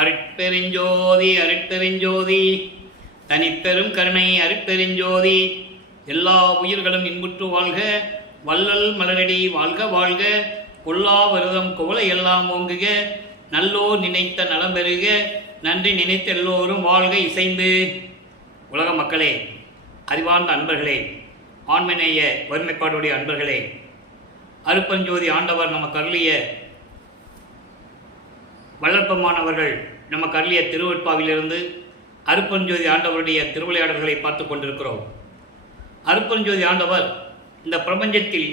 அருட்பெருஞ்சோதி அருட்பெருஞ்சோதி தனிப்பெரும் கருணை அருட்பெருஞ்சோதி. எல்லா உயிர்களும் இன்புற்று வாழ்க, வள்ளல் மலரடி வாழ்க வாழ்க, கொல்லா வருதம் குவளை எல்லாம் ஓங்குக, நல்லோர் நினைத்த நலம் பெறுக, நன்றி நினைத்த எல்லோரும் வாழ்க இசைந்து. உலக மக்களே, அறிவார்ந்த அன்பர்களே, ஆண்மநேய வறுமைப்பாடுடைய அன்பர்களே, அருட்பெருஞ்சோதி ஆண்டவர் நமக்கு அருளிய வளர்ப்பமானவர்கள் நமக்கு அருளிய திருவெட்பாவிலிருந்து அருட்பெருஞ்சோதி ஆண்டவருடைய திருவிளையாடல்களை பார்த்து கொண்டிருக்கிறோம். அருட்பெருஞ்சோதி ஆண்டவர் இந்த பிரபஞ்சத்தில்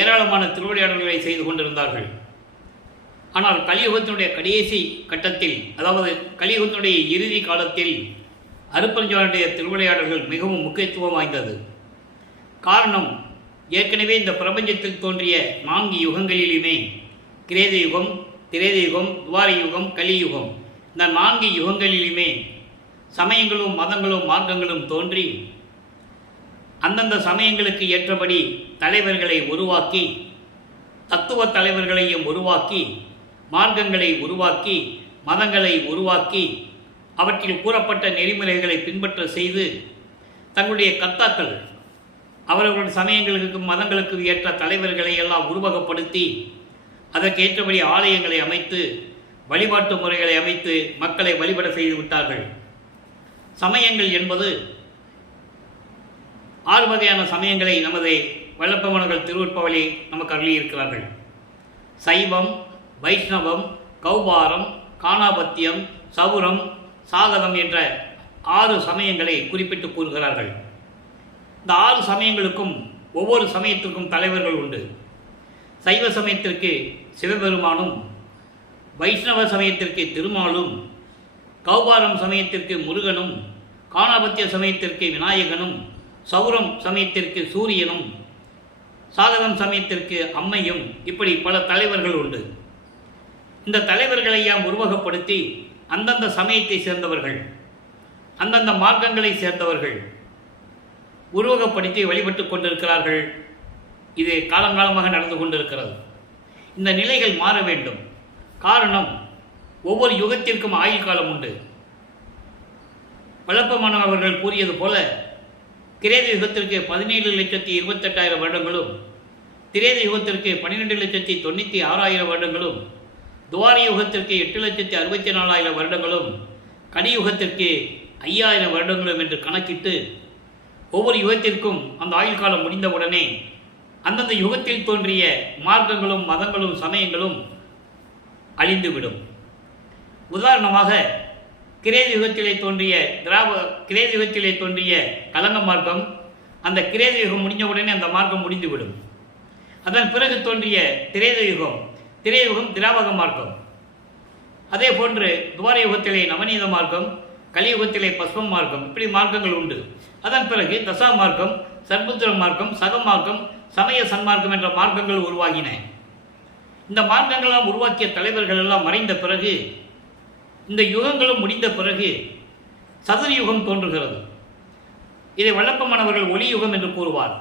ஏராளமான திருவிளையாடல்களை செய்து கொண்டிருந்தார்கள். ஆனால் கலியுகத்தினுடைய கடைசி கட்டத்தில், அதாவது கலியுகத்தினுடைய இறுதி காலத்தில் அருட்பெருஞ்சோதியுடைய திருவிளையாடல்கள் மிகவும் முக்கியத்துவம் வாய்ந்தது. காரணம், ஏற்கனவே இந்த பிரபஞ்சத்தில் தோன்றிய 4 யுகங்களிலுமே கிரேத யுகம், திரேத யுகம், துவார யுகம், கலியுகம், இந்த 4 யுகங்களிலுமே சமயங்களும் மதங்களும் மார்க்கங்களும் தோன்றி அந்தந்த சமயங்களுக்கு ஏற்றபடி தலைவர்களை உருவாக்கி, தத்துவ தலைவர்களையும் உருவாக்கி, மார்க்கங்களை உருவாக்கி, மதங்களை உருவாக்கி, அவற்றில் கூறப்பட்ட நெறிமுறைகளை பின்பற்ற செய்து தங்களுடைய கர்த்தாக்கள் அவர்களுடைய சமயங்களுக்கு மதங்களுக்கு ஏற்ற தலைவர்களை எல்லாம் உருவகப்படுத்தி அதற்கு ஏற்றபடி ஆலயங்களை அமைத்து வழிபாட்டு முறைகளை அமைத்து மக்களை வழிபட செய்து விட்டார்கள். சமயங்கள் என்பது 6 வகையான சமயங்களை நமது வல்லப்பமனர்கள் திருவெட்பாவிலே நமக்கு அருளியிருக்கிறார்கள். சைவம், வைஷ்ணவம், கௌபாரம், காணாபத்தியம், சௌரம், சாதகம் என்ற 6 சமயங்களை குறிப்பிட்டு கூறுகிறார்கள். இந்த 6 சமயங்களுக்கும் ஒவ்வொரு சமயத்திற்கும் தலைவர்கள் உண்டு. சைவ சமயத்திற்கு சிவபெருமானும், வைஷ்ணவ சமயத்திற்கு திருமாலும், கௌபாரம் சமயத்திற்கு முருகனும், காணாபத்திய சமயத்திற்கு விநாயகனும், சௌரம் சமயத்திற்கு சூரியனும், சாதகம் சமயத்திற்கு அம்மையும், இப்படி பல தலைவர்கள் உண்டு. இந்த தலைவர்களை யாம் உருவகப்படுத்தி அந்தந்த சமயத்தை சேர்ந்தவர்கள், அந்தந்த மார்க்கங்களை சேர்ந்தவர்கள் உருவகப்படுத்தி வழிபட்டு கொண்டிருக்கிறார்கள். இது காலங்காலமாக நடந்து கொண்டிருக்கிறது. இந்த நிலைகள் மாற வேண்டும். காரணம், ஒவ்வொரு யுகத்திற்கும் ஆயுள் காலம் உண்டு. வளப்பமானவர்கள் கூறியது போல கிரேத யுகத்திற்கு 17,28,000 வருடங்களும், திரேத யுகத்திற்கு 12,96,000 வருடங்களும், துவார யுகத்திற்கு 8,64,000 வருடங்களும், கலியுகத்திற்கு 5,000 வருடங்களும் என்று கணக்கிட்டு ஒவ்வொரு யுகத்திற்கும் அந்த ஆயுள் காலம் முடிந்தவுடனே அந்தந்த யுகத்தில் தோன்றிய மார்க்கங்களும் மதங்களும் சமயங்களும் அழிந்துவிடும். உதாரணமாக கிரேத யுகத்திலே தோன்றிய கலங்க மார்க்கம், அந்த கிரேத யுகம் முடிஞ்சவுடனே அந்த மார்க்கம் முடிந்துவிடும். அதன் பிறகு தோன்றிய திரேத யுகம் திராவக மார்க்கம். அதே போன்று துவார யுகத்திலே நவநீத மார்க்கம், கலியுகத்திலே பஸ்மம் மார்க்கம், இப்படி மார்க்கங்கள் உண்டு. அதன் பிறகு தசா மார்க்கம், சர்புத்திர மார்க்கம், சக மார்க்கம், சமய சன்மார்க்கம் என்ற மார்க்கங்கள் உருவாகின. இந்த மார்க்கங்களாம் உருவாக்கிய தலைவர்கள் எல்லாம் மறைந்த பிறகு, இந்த யுகங்களும் முடிந்த பிறகு சதுர்யுகம் தோன்றுகிறது. இதை வல்லப்பமானவர்கள் ஒளி யுகம் என்று கூறுவார்.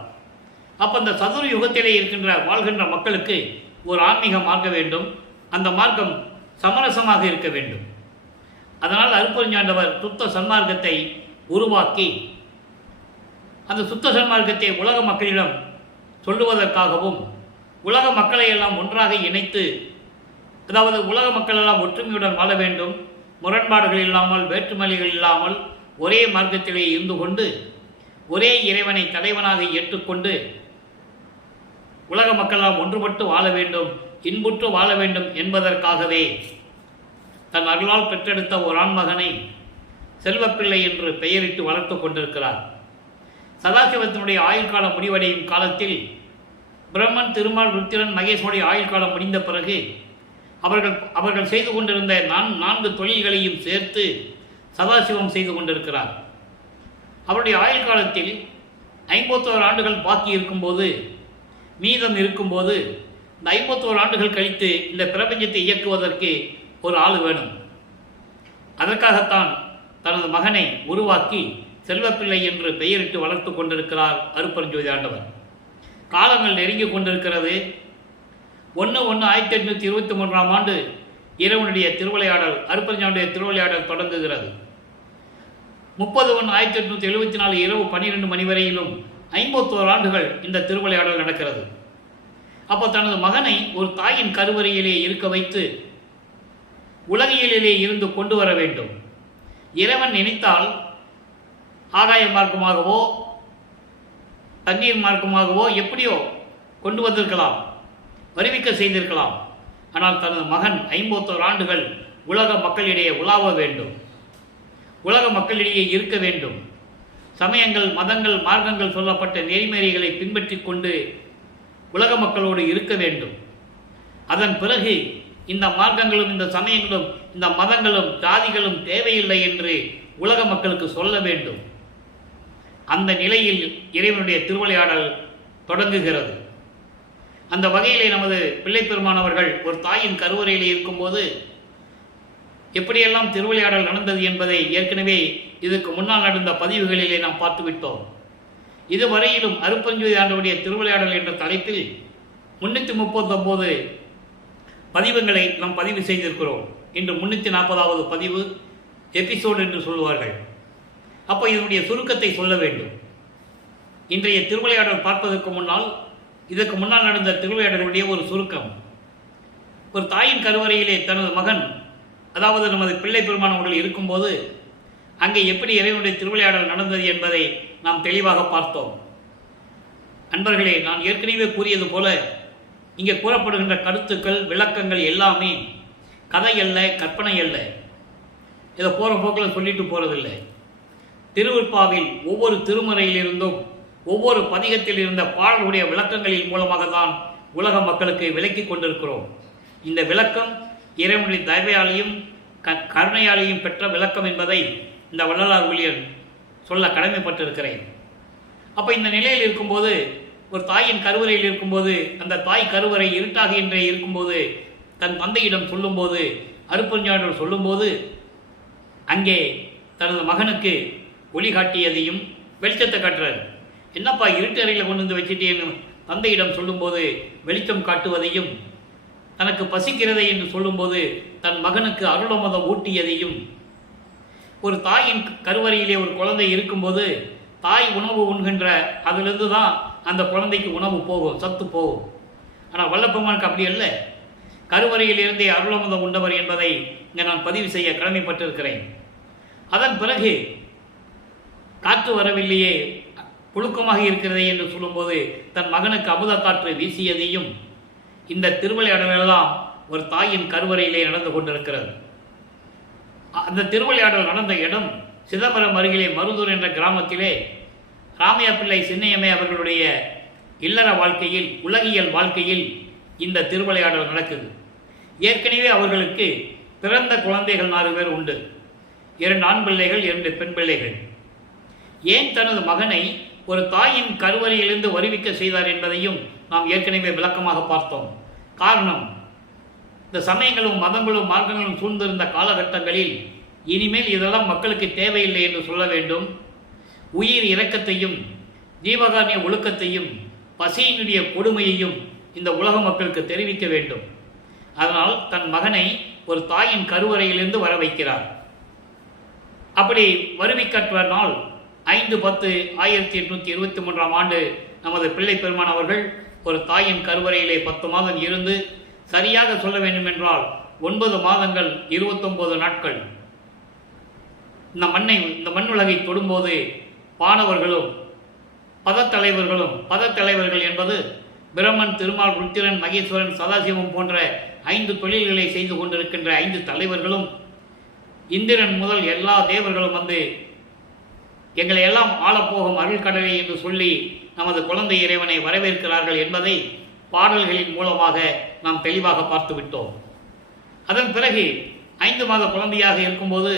அப்போ அந்த சதுர் யுகத்திலே வாழ்கின்ற மக்களுக்கு ஒரு ஆன்மீக மார்க்க வேண்டும். அந்த மார்க்கம் சமரசமாக இருக்க வேண்டும். அதனால் அருட்பெருஞ்சாண்டவர் சுத்த சன்மார்க்கத்தை உருவாக்கி அந்த சுத்த சன்மார்க்கத்தை உலக மக்களிடம் சொல்லுவதற்காகவும், உலக மக்களை எல்லாம் ஒன்றாக இணைத்து, அதாவது உலக மக்கள் எல்லாம் ஒற்றுமையுடன் வாழ வேண்டும், முரண்பாடுகள் இல்லாமல், வேற்றுமொழிகள் இல்லாமல் ஒரே மார்க்கத்திலே இருந்து கொண்டு ஒரே இறைவனை தலைவனாக ஏற்றுக்கொண்டு உலக மக்களெல்லாம் ஒன்றுபட்டு வாழ வேண்டும், இன்புற்று வாழ வேண்டும் என்பதற்காகவே தன் அருளால் பெற்றெடுத்த ஒரு ஆண்மகனை செல்வப்பிள்ளை என்று பெயரிட்டு வளர்த்து கொண்டிருக்கிறார். சதாசிவத்தினுடைய ஆயுள் காலம் முடிவடையும் காலத்தில் பிரம்மன், திருமால், ருத்திரன், மகேஸ்வருடைய ஆயுள் காலம் முடிந்த பிறகு அவர்கள் செய்து கொண்டிருந்த 4 தொழில்களையும் சேர்த்து சதாசிவம் செய்து கொண்டிருக்கிறார். அவருடைய ஆயுள் காலத்தில் 51 ஆண்டுகள் பாக்கி இருக்கும்போது, மீதம் இருக்கும்போது, இந்த 51 ஆண்டுகள் கழித்து இந்த பிரபஞ்சத்தை இயக்குவதற்கு ஒரு ஆள் வேணும். அதற்காகத்தான் தனது மகனை உருவாக்கி செல்வப்பிள்ளை என்று பெயரிட்டு வளர்த்து கொண்டிருக்கிறார் அருட்பெருஞ்சோதி ஆண்டவர். காலங்கள் நெருங்கி கொண்டிருக்கிறது. 1/1/1823 ஆண்டு இறைவனுடைய திருவிளையாடல், அருப்பஞ்சானுடைய திருவிளையாடல் தொடங்குகிறது. 30/1/1874 இரவு 12 மணி வரையிலும் 51 ஆண்டுகள் இந்த திருவிளையாடல் நடக்கிறது. அப்போ தனது மகனை ஒரு தாயின் கருவறையிலே இருக்க வைத்து உலகியலிலே இருந்து கொண்டு வர வேண்டும். இறைவன் நினைத்தால் ஆகாய மார்க்கமாகவோ தண்ணீர் மார்க்கமாகவோ எப்படியோ கொண்டு வந்திருக்கலாம், வருவிக்க செய்திருக்கலாம். ஆனால் தனது மகன் 51 ஆண்டுகள் உலக மக்களிடையே உலாவ வேண்டும், உலக மக்களிடையே இருக்க வேண்டும். சமயங்கள், மதங்கள், மார்க்கங்கள் சொல்லப்பட்ட நெறிமுறைகளை பின்பற்றி கொண்டு உலக மக்களோடு இருக்க வேண்டும். அதன் பிறகு இந்த மார்க்கங்களும் இந்த சமயங்களும் இந்த மதங்களும் ஜாதிகளும் தேவையில்லை என்று உலக மக்களுக்கு சொல்ல வேண்டும். அந்த நிலையில் இறைவனுடைய திருவிளையாடல் தொடங்குகிறது. அந்த வகையிலே நமது பிள்ளைப்பெருமான் அவர்கள் ஒரு தாயின் கருவறையில் இருக்கும்போது எப்படியெல்லாம் திருவிளையாடல் நடந்தது என்பதை ஏற்கனவே இதற்கு முன்னால் நடந்த பதிவுகளிலே நாம் பார்த்துவிட்டோம். இதுவரையிலும் அருப்பஞ்சோதி ஆண்டவருடைய திருவிளையாடல் என்ற தலைப்பில் 339 பதிவுகளை நாம் பதிவு செய்திருக்கிறோம். இன்று 340வது பதிவு, எபிசோடு என்று சொல்வார்கள். அப்போ இதனுடைய சுருக்கத்தை சொல்ல வேண்டும். இன்றைய திருவிளையாடல் பார்ப்பதற்கு முன்னால் இதற்கு முன்னால் நடந்த திருவிளையாடலுடைய ஒரு சுருக்கம். ஒரு தாயின் கருவறையிலே தனது மகன், அதாவது நமது பிள்ளை பெருமான் அவர்கள் இருக்கும்போது அங்கே எப்படி இறைவனுடைய திருவிளையாடல் நடந்தது என்பதை நாம் தெளிவாக பார்த்தோம். அன்பர்களே, நான் ஏற்கனவே கூறியது போல இங்கே கூறப்படுகின்ற கருத்துக்கள், விளக்கங்கள் எல்லாமே கதை அல்ல, கற்பனை அல்ல. இதை போகிற போக்கில் சொல்லிட்டு போகிறதில்லை. திருவிற்பாவில் ஒவ்வொரு திருமுறையிலிருந்தும் ஒவ்வொரு பதிகத்தில் இருந்த பாடலுடைய விளக்கங்களின் மூலமாக தான் உலக மக்களுக்கு விளக்கி கொண்டிருக்கிறோம். இந்த விளக்கம் இறைவனுடைய தயவையாலையும் கருணையாலையும் பெற்ற விளக்கம் என்பதை இந்த வள்ளலார் ஊழியர் சொல்ல கடமைப்பட்டிருக்கிறேன். அப்போ இந்த நிலையில் இருக்கும்போது, ஒரு தாயின் கருவறையில் இருக்கும்போது, அந்த தாய் கருவறை இருட்டாக என்றே இருக்கும்போது தன் தந்தையிடம் சொல்லும்போது, அருப்பஞ்சாண்டவர் சொல்லும்போது அங்கே தனது மகனுக்கு ஒளி காட்டியதையும் வெளிச்சத்தை காட்டுறார். என்னப்பா இருட்டு அறையில் கொண்டு வந்து வச்சுட்டேன்னு தந்தையிடம் சொல்லும்போது வெளிச்சம் காட்டுவதையும், தனக்கு பசிக்கிறதை என்று சொல்லும்போது தன் மகனுக்கு அருளமதம் ஊட்டியதையும், ஒரு தாயின் கருவறையிலே ஒரு குழந்தை இருக்கும்போது தாய் உணவு உண்கின்ற அதிலிருந்து தான் அந்த குழந்தைக்கு உணவு போகும், சத்து போகும். ஆனால் வல்லப்பெருமானுக்கு அப்படி அல்ல. கருவறையில் இருந்தே அருளமதம் உண்டவர் என்பதை இங்கே நான் பதிவு செய்ய கடமைப்பட்டிருக்கிறேன். அதன் பிறகு காற்று வரவில்லையே, புழுக்கமாக இருக்கிறதே என்று சொல்லும்போது தன் மகனுக்கு அமுத காற்று வீசியதையும் இந்த திருவிளையாடலெல்லாம் ஒரு தாயின் கருவறையிலே நடந்து கொண்டிருக்கிறது. அந்த திருவிளையாடல் நடந்த இடம் சிதம்பரம் அருகிலே மருதூர் என்ற கிராமத்திலே ராமையா பிள்ளை சின்னையம்மை அவர்களுடைய இல்லற வாழ்க்கையில், உலகியல் வாழ்க்கையில் இந்த திருவிளையாடல் நடக்குது. ஏற்கனவே அவர்களுக்கு பிறந்த குழந்தைகள் 4 பேர் உண்டு. 2 ஆண் பிள்ளைகள், 2 பெண் பிள்ளைகள். ஏன் தனது மகனை ஒரு தாயின் கருவறையிலிருந்து வருவிக்க செய்தார் என்பதையும் நாம் ஏற்கனவே விளக்கமாக பார்த்தோம். காரணம், இந்த சமயங்களும் மதங்களும் மார்க்கங்களும் சூழ்ந்திருந்த காலகட்டங்களில் இனிமேல் இதெல்லாம் மக்களுக்கு தேவையில்லை என்று சொல்ல வேண்டும். உயிர் இரக்கத்தையும் ஜீவகாருண்ய ஒழுக்கத்தையும் பசியினுடைய கொடுமையையும் இந்த உலக மக்களுக்கு தெரிவிக்க வேண்டும். அதனால் தன் மகனை ஒரு தாயின் கருவறையிலிருந்து வர வைக்கிறார். அப்படி வருவிக்கற்ற நாள் 5/10/1823 ஆண்டு நமது பிள்ளை பெருமான் அவர்கள் ஒரு தாயின் கருவறையிலே 10 மாதம் இருந்து, சரியாக சொல்ல வேண்டும் என்றால் 9 மாதங்கள் 29 நாட்கள் இந்த மண் உலகை தொடும்போது பாணவர்களும் பதத்தலைவர்கள் என்பது பிரம்மன், திருமால், ருத்திரன், மகேஸ்வரன், சதாசிவம் போன்ற 5 தொழில்களை செய்து கொண்டிருக்கின்ற 5 தலைவர்களும், இந்திரன் முதல் எல்லா தேவர்களும் வந்து எங்களை எல்லாம் ஆளப்போகும் அருள் கடலை என்று சொல்லி நமது குழந்தை இறைவனை வரவேற்கிறார்கள் என்பதை பாடல்களின் மூலமாக நாம் தெளிவாக பார்த்து விட்டோம். அதன் பிறகு 5 மாத குழந்தையாக இருக்கும்போது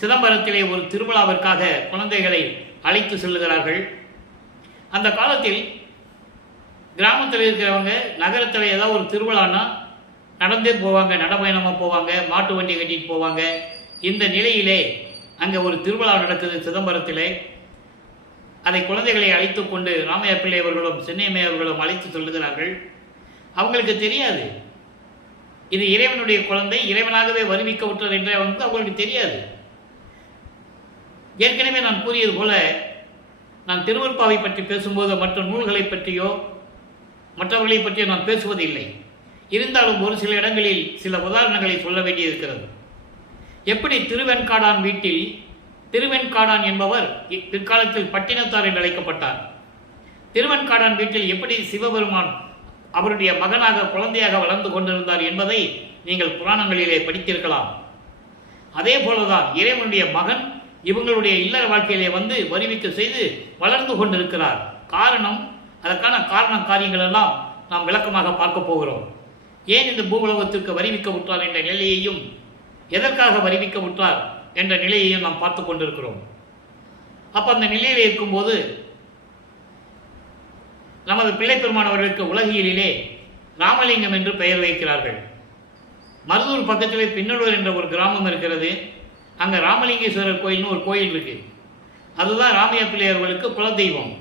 சிதம்பரத்திலே ஒரு திருவிழாவிற்காக குழந்தைகளை அழைத்து செல்லுகிறார்கள். அந்த காலத்தில் கிராமத்தில் இருக்கிறவங்க நகரத்தில் ஏதாவது ஒரு திருவிழான்னா நடந்தே போவாங்க, நடப்பயணமாக போவாங்க, மாட்டு வண்டி கட்டிட்டு போவாங்க. இந்த நிலையிலே அங்கே ஒரு திருவிழா நடக்குது சிதம்பரத்திலே. அதை குழந்தைகளை அழைத்து கொண்டு ராமையா பிள்ளை அவர்களும் சின்னையம்மை அவர்களும் அழைத்து சொல்லுகிறார்கள். அவங்களுக்கு தெரியாது இது இறைவனுடைய குழந்தை, இறைவனாகவே வருவிக்க விட்டது என்ற அவங்களுக்கு தெரியாது. ஏற்கனவே நான் கூறியது போல, நான் திருவருட்பாவை பற்றி பேசும்போது மற்ற நூல்களை பற்றியோ மற்றவர்களை பற்றியோ நான் பேசுவது இல்லை. இருந்தாலும் ஒரு சில இடங்களில் சில உதாரணங்களை சொல்ல வேண்டியிருக்கிறது. எப்படி திருவெண்காடான் வீட்டில் திருவெண்காடான் என்பவர் பிற்காலத்தில் பட்டினத்தார் என்று அழைக்கப்பட்டார். திருவெண்காடான் வீட்டில் எப்படி சிவபெருமான் அவருடைய மகனாக குழந்தையாக வளர்ந்து கொண்டிருந்தார் என்பதை நீங்கள் புராணங்களிலே படித்திருக்கலாம். அதே போலதான் இறைவனுடைய மகன் இவங்களுடைய இல்லற வாழ்க்கையிலே வந்து வருவிக்க செய்து வளர்ந்து கொண்டிருக்கிறார். காரணம், அதற்கான காரண காரியங்கள் எல்லாம் நாம் விளக்கமாக பார்க்க போகிறோம். ஏன் இந்த பூவுலகத்திற்கு வருவிக்க விட்டார் என்ற நிலையையும், எதற்காக வருவிக்க விட்டார் என்ற நிலையையும் நாம் பார்த்து கொண்டிருக்கிறோம். அப்ப அந்த நிலையில் இருக்கும்போது நமது பிள்ளை பெருமானவர்களுக்கு உலகியலிலே ராமலிங்கம் என்று பெயர் வைக்கிறார்கள். மருதூர் பக்கத்திலே பின்னலூர் என்ற ஒரு கிராமம் இருக்கிறது. அங்கே ராமலிங்கேஸ்வரர் கோயில்னு ஒரு கோயில் இருக்கு. அதுதான் ராமையா பிள்ளையர்களுக்கு குலதெய்வம்.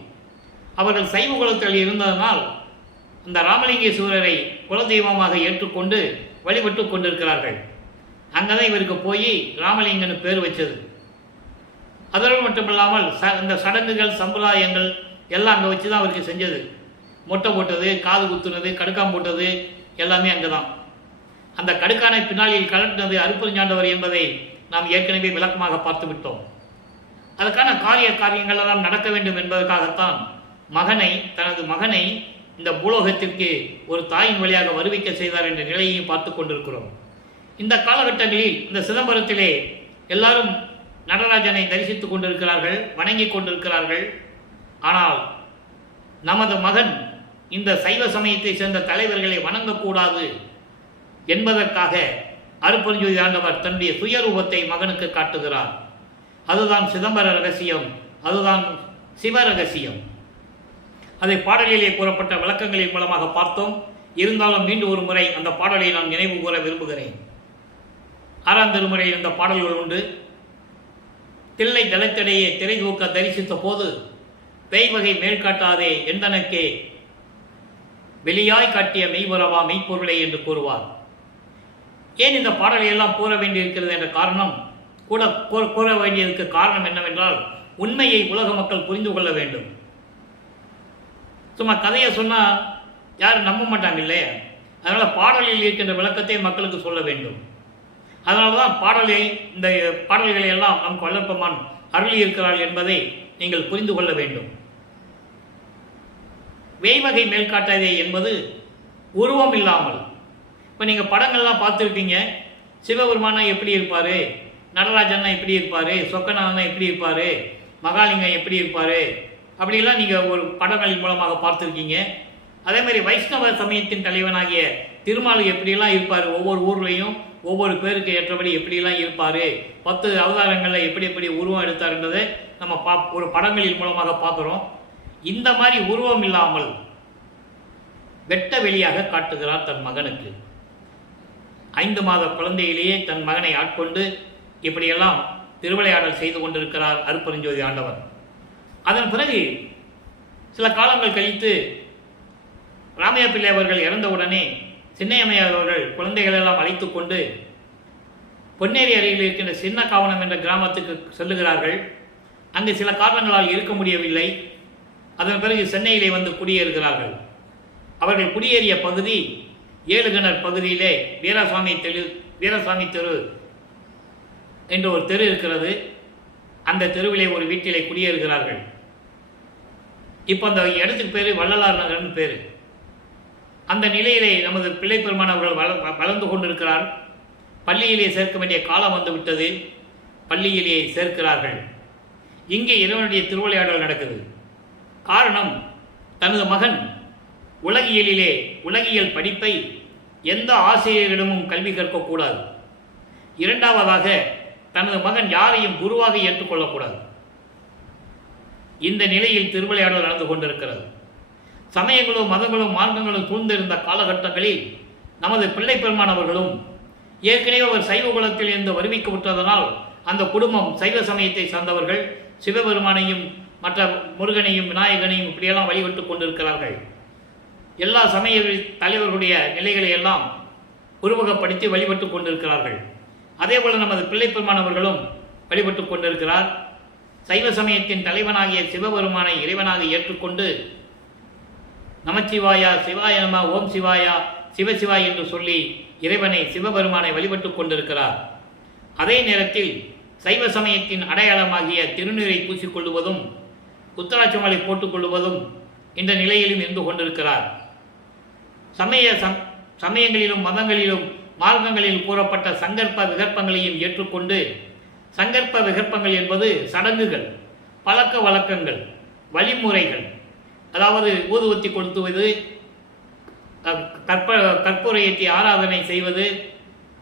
அவர்கள் சைவ குலத்தில் இருந்ததனால் அந்த ராமலிங்கேஸ்வரரை குலதெய்வமாக ஏற்றுக்கொண்டு வழிபட்டு கொண்டிருக்கிறார்கள். அங்கதான் இவருக்கு போய் ராமலிங்கன்னு பேர் வச்சது. அதோடு மட்டுமில்லாமல் இந்த சடங்குகள் சம்பிரதாயங்கள் எல்லாம் அங்கே வச்சு தான் அவருக்கு செஞ்சது. மொட்டை போட்டது, காது குத்துனது, கடுக்கான் போட்டது எல்லாமே அங்கே தான். அந்த கடுக்கானை பின்னாளில் கலட்டினது அருப்பெருஞ்சாண்டவர் என்பதை நாம் ஏற்கனவே விளக்கமாக பார்த்து விட்டோம். அதற்கான காரியங்கள் எல்லாம் நடக்க வேண்டும் என்பதற்காகத்தான் தனது மகனை இந்த பூலோகத்திற்கு ஒரு தாயின் வழியாக வருவிக்க செய்தார் என்ற நிலையையும் பார்த்து கொண்டிருக்கிறோம். இந்த காலகட்டங்களில் இந்த சிதம்பரத்திலே எல்லாரும் நடராஜனை தரிசித்துக் கொண்டிருக்கிறார்கள், வணங்கி கொண்டிருக்கிறார்கள். ஆனால் நமது மகன் இந்த சைவ சமயத்தை சேர்ந்த தலைவர்களை வணங்கக்கூடாது என்பதற்காக அருட்பெருஞ்ஜோதி ஆண்டவர் தன்னுடைய சுயரூபத்தை மகனுக்கு காட்டுகிறார். அதுதான் சிதம்பர ரகசியம், அதுதான் சிவ ரகசியம். அதை பாடலிலே கூறப்பட்ட விளக்கங்களின் மூலமாக பார்த்தோம். இருந்தாலும் மீண்டும் ஒரு முறை அந்த பாடலை நான் நினைவு கூற விரும்புகிறேன். 6ஆம் திருமுறையில் இந்த பாடல்கள் உண்டு. தில்லை தளத்தடையே திரை தூக்க தரிசித்த போது பேய்வகை மேல் காட்டாதே எந்தனக்கே வெளியாய் காட்டிய மெய்வரவா மெய்ப்பொருளை என்று கூறுவார். ஏன் இந்த பாடலை எல்லாம் கூற வேண்டியிருக்கிறது என்ற காரணம் கூற வேண்டியதற்கு காரணம் என்னவென்றால், உண்மையை உலக மக்கள் புரிந்து கொள்ள வேண்டும். சும்மா கதையை சொன்னால் யாரும் நம்ப மாட்டாங்க இல்லையா? அதனால் பாடலில் இருக்கின்ற விளக்கத்தை மக்களுக்கு சொல்ல வேண்டும். அதனால தான் இந்த பாடல்களை எல்லாம் நமக்கு வல்லற்பெருமான் அருளி இருக்கிறார்கள் என்பதை நீங்கள் புரிந்து கொள்ள வேண்டும். வேய்வகை மேல்காட்டாதே என்பது உருவம் இல்லாமல், இப்போ நீங்கள் படங்கள்லாம் பார்த்துருப்பீங்க. சிவபெருமானா எப்படி இருப்பார், நடராஜன்னா எப்படி இருப்பார், சொக்கநாதனா எப்படி இருப்பார், மகாலிங்கம் எப்படி இருப்பார், அப்படிலாம் நீங்கள் ஒரு படங்களின் மூலமாக பார்த்துருக்கீங்க. அதே மாதிரி வைஷ்ணவ சமயத்தின் தலைவனாகிய திருமால் எப்படியெல்லாம் இருப்பார், ஒவ்வொரு ஊர்லேயும் ஒவ்வொரு பேருக்கு ஏற்றபடி எப்படிலாம் இருப்பார், 10 அவதாரங்களில் எப்படி எப்படி உருவம் எடுத்தார்ன்றதை நம்ம ஒரு படங்களின் மூலமாக பார்க்குறோம். இந்த மாதிரி உருவம் இல்லாமல் வெட்ட வெளியாக காட்டுகிறார் தன் மகனுக்கு. 5 மாத குழந்தையிலேயே தன் மகனை ஆட்கொண்டு இப்படியெல்லாம் திருவிளையாடல் செய்து கொண்டிருக்கிறார் அருட்பெருஞ்ஜோதி ஆண்டவர். அதன் பிறகு சில காலங்கள் கழித்து ராமையா பிள்ளை அவர்கள் இறந்தவுடனே சின்னையம்மையார் அவர்கள் குழந்தைகளெல்லாம் அழைத்து கொண்டு பொன்னேரி அருகில் இருக்கின்ற சின்ன காவனம் என்ற கிராமத்துக்கு செல்லுகிறார்கள். அங்கு சில காரணங்களால் இருக்க முடியவில்லை. அதன் பிறகு சென்னையிலே வந்து குடியேறுகிறார்கள். அவர்கள் குடியேறிய பகுதி 7 கிணர் பகுதியிலே வீராசாமி தெரு என்ற ஒரு தெரு இருக்கிறது. அந்த தெருவிலே ஒரு வீட்டிலே குடியேறுகிறார்கள். இப்போ அந்த இடத்துக்கு பேர் வள்ளலார் நகர்னு பேர். அந்த நிலையிலே நமது பிள்ளை பெருமான் அவர்கள் வளர்ந்து கொண்டிருக்கிறார். பள்ளியிலே சேர்க்க வேண்டிய காலம் வந்து விட்டது. பள்ளியிலே சேர்க்கிறார்கள். இங்கே இறைவனுடைய திருவிளையாடல் நடக்குது. காரணம், தனது மகன் உலகியல் படிப்பை எந்த ஆசிரியரிடமும் கல்வி கற்கக்கூடாது. இரண்டாவதாக, தனது மகன் யாரையும் குருவாக ஏற்றுக்கொள்ளக்கூடாது. இந்த நிலையில் திருவிளையாடல் நடந்து கொண்டிருக்கிறது. சமயங்களும் மதங்களும் மார்க்கங்களும் சூழ்ந்திருந்த காலகட்டங்களில் நமது பிள்ளை பெருமானவர்களும் ஏற்கனவே அவர் சைவ குலத்தில் இருந்து வருவிக்கப்பட்டதனால் அந்த குடும்பம் சைவ சமயத்தை சார்ந்தவர்கள் சிவபெருமானையும் மற்ற முருகனையும் விநாயகனையும் இப்படியெல்லாம் வழிபட்டு கொண்டிருக்கிறார்கள். எல்லா சமய தலைவர்களுடைய நிலைகளை எல்லாம் உருவகப்படுத்தி வழிபட்டு கொண்டிருக்கிறார்கள். அதே போல நமது பிள்ளைப்பெருமானவர்களும் வழிபட்டு கொண்டிருக்கிறார். சைவ சமயத்தின் தலைவனாகிய சிவபெருமானை இறைவனாக ஏற்றுக்கொண்டு நமச்சிவாயா, சிவாய நம, ஓம் சிவாயா, சிவசிவாய் என்று சொல்லி இறைவனை சிவபெருமானை வழிபட்டு கொண்டிருக்கிறார். அதே நேரத்தில் சைவ சமயத்தின் அடையாளமாகிய திருநீரை பூசிக்கொள்வதும் உத்தராட்சமாலை போட்டுக்கொள்வதும் இந்த நிலையிலும் இருந்து கொண்டிருக்கிறார். சமயங்களிலும் மதங்களிலும் மார்க்கங்களில் கூறப்பட்ட சங்கற்ப விகற்பங்களையும் ஏற்றுக்கொண்டு, சங்கற்ப விகற்பங்கள் என்பது சடங்குகள், பழக்க வழக்கங்கள், வழிமுறைகள், அதாவது ஊதுவத்தி கொளுத்துவது, கற்பூரையேற்றி ஆராதனை செய்வது,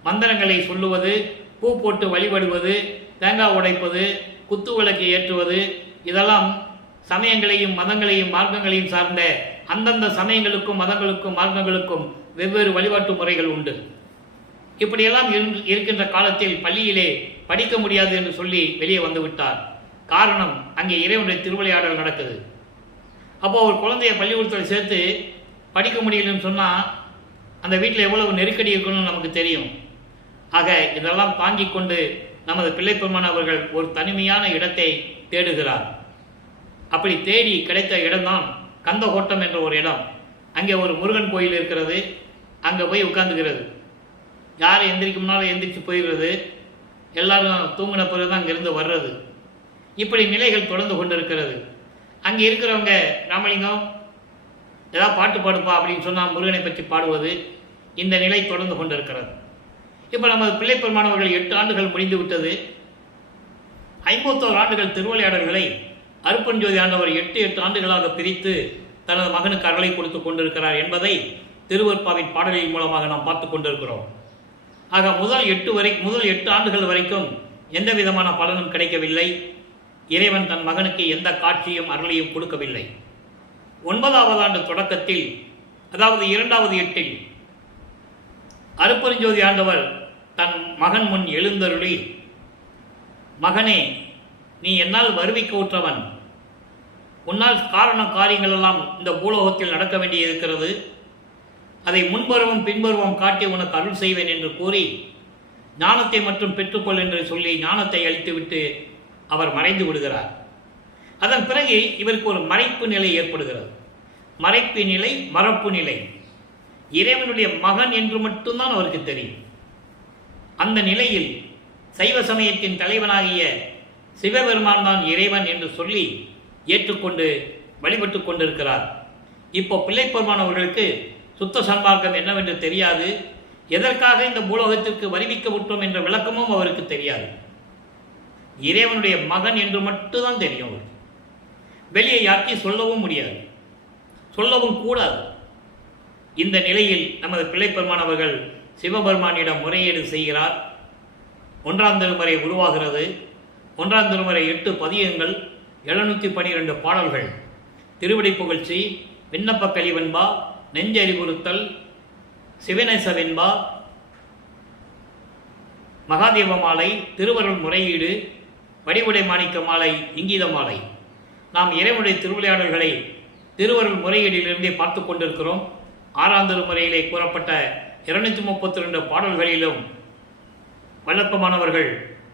மந்திரங்களை சொல்லுவது, பூ போட்டு வழிபடுவது, தேங்காய் உடைப்பது, குத்து விளக்கு ஏற்றுவது, இதெல்லாம் சமயங்களையும் மதங்களையும் மார்க்கங்களையும் சார்ந்த அந்தந்த சமயங்களுக்கும் மதங்களுக்கும் மார்க்கங்களுக்கும் வெவ்வேறு வழிபாட்டு முறைகள் உண்டு. இப்படியெல்லாம் இருக்கின்ற காலத்தில் பள்ளியிலே படிக்க முடியாது என்று சொல்லி வெளியே வந்து விட்டார். காரணம், அங்கே இறைவனுடைய திருவிளையாடல் நடக்குது. அப்போ ஒரு குழந்தைய பள்ளிக்கூடத்தில் சேர்த்து படிக்க முடியலன்னு சொன்னால் அந்த வீட்டில் எவ்வளவு நெருக்கடி இருக்கணும்னு நமக்கு தெரியும். ஆக இதெல்லாம் தாங்கிக் கொண்டு நமது பிள்ளைப்பெருமான் அவர்கள் ஒரு தனிமையான இடத்தை தேடுகிறார். அப்படி தேடி கிடைத்த இடம்தான் கந்தகோட்டம் என்ற ஒரு இடம். அங்கே ஒரு முருகன் கோயில் இருக்கிறது. அங்கே போய் உட்கார்ந்துக்கிறது. யார் எந்திரிக்க முன்னால் எந்திரிச்சு போயிடுறது, எல்லாரும் தூங்கின பிறகு தான் அங்கிருந்து வர்றது. இப்படி நிலைகள் தொடர்ந்து கொண்டிருக்கிறது. அங்கே இருக்கிறவங்க ராமலிங்கம் ஏதாவது பாட்டு பாடுப்பா அப்படின்னு சொன்னால் முருகனை பற்றி பாடுவது, இந்த நிலை தொடர்ந்து கொண்டிருக்கிறது. இப்போ நமது பிள்ளைப்பெருமானவர்கள் 8 ஆண்டுகள் முடிந்து விட்டது. 51 ஆண்டுகள் திருவிளையாடல்களை அருப்பஞ்சோதி ஆண்டவர் 8 ஆண்டுகளாக பிரித்து தனது மகனுக்கு அருளை கொடுத்து கொண்டிருக்கிறார் என்பதை திருவருட்பாவின் பாடலின் மூலமாக நாம் பார்த்து கொண்டிருக்கிறோம். ஆக முதல் 8 ஆண்டுகள் வரைக்கும் எந்த விதமான பலனும் கிடைக்கவில்லை. இறைவன் தன் மகனுக்கு எந்த காட்சியும் அருளையும் கொடுக்கவில்லை. 9வது ஆண்டு தொடக்கத்தில், அதாவது 2வது எட்டில், அருப்பெருஞ்சோதி ஆண்டவர் தன் மகன் முன் எழுந்தருளி, மகனே, நீ என்னால் வருவிக்க உற்றவன், உன்னால் காரியங்கள் எல்லாம் இந்த பூலோகத்தில் நடக்க வேண்டி இருக்கிறது, அதை முன்பருவம் பின்பருவம் காட்டி உனக்கு அருள் செய்வேன் என்று கூறி ஞானத்தை மட்டும் பெற்றுக்கொள் என்று சொல்லி ஞானத்தை அளித்துவிட்டு அவர் மறைந்து விடுகிறார். அதன் பிறகு இவருக்கு ஒரு மறைப்பு நிலை ஏற்படுகிறது. மறைப்பு நிலை, மறப்பு நிலை. இறைவனுடைய மகன் என்று மட்டும்தான் அவருக்கு தெரியும். அந்த நிலையில் சைவ சமயத்தின் தலைவனாகிய சிவபெருமான் தான் இறைவன் என்று சொல்லி ஏற்றுக்கொண்டு வழிபட்டு கொண்டிருக்கிறார். இப்போ பிள்ளைப்பெருமான் அவர்களுக்கு சுத்த சன்மார்க்கம் என்னவென்று தெரியாது. எதற்காக இந்த பூலோகத்திற்கு வருவிக்க விட்டோம் என்ற விளக்கமும் அவருக்கு தெரியாது. இறைவனுடைய மகன் என்று மட்டும்தான் தெரியும் அவருக்கு. வெளியே யார்த்தையும் சொல்லவும் முடியாது, சொல்லவும் கூடாது. இந்த நிலையில் நமது பிள்ளைப்பெருமான் அவர்கள் சிவபெருமானிடம் முறையீடு செய்கிறார். 1ஆம் திருமுறை உருவாகிறது. 1ஆம் திருமுறை 8 பதியங்கள், 712 பாடல்கள், திருவிடை புகழ்ச்சி, விண்ணப்ப கலிவெண்பா, நெஞ்சறிவுறுத்தல், சிவநேச வெண்பா, மகாதேவ மாலை, திருவருள் முறையீடு, வடிவுடை மாணிக்க மாலை, இங்கீத மாலை. நாம் இறைவனுடைய திருவிளையாடல்களை திருவருள் முறையீடிலிருந்தே பார்த்து கொண்டிருக்கிறோம். 6ஆம் திருமுறையிலே கூறப்பட்ட 232 பாடல்களிலும் வல்லப்பமானவர்கள்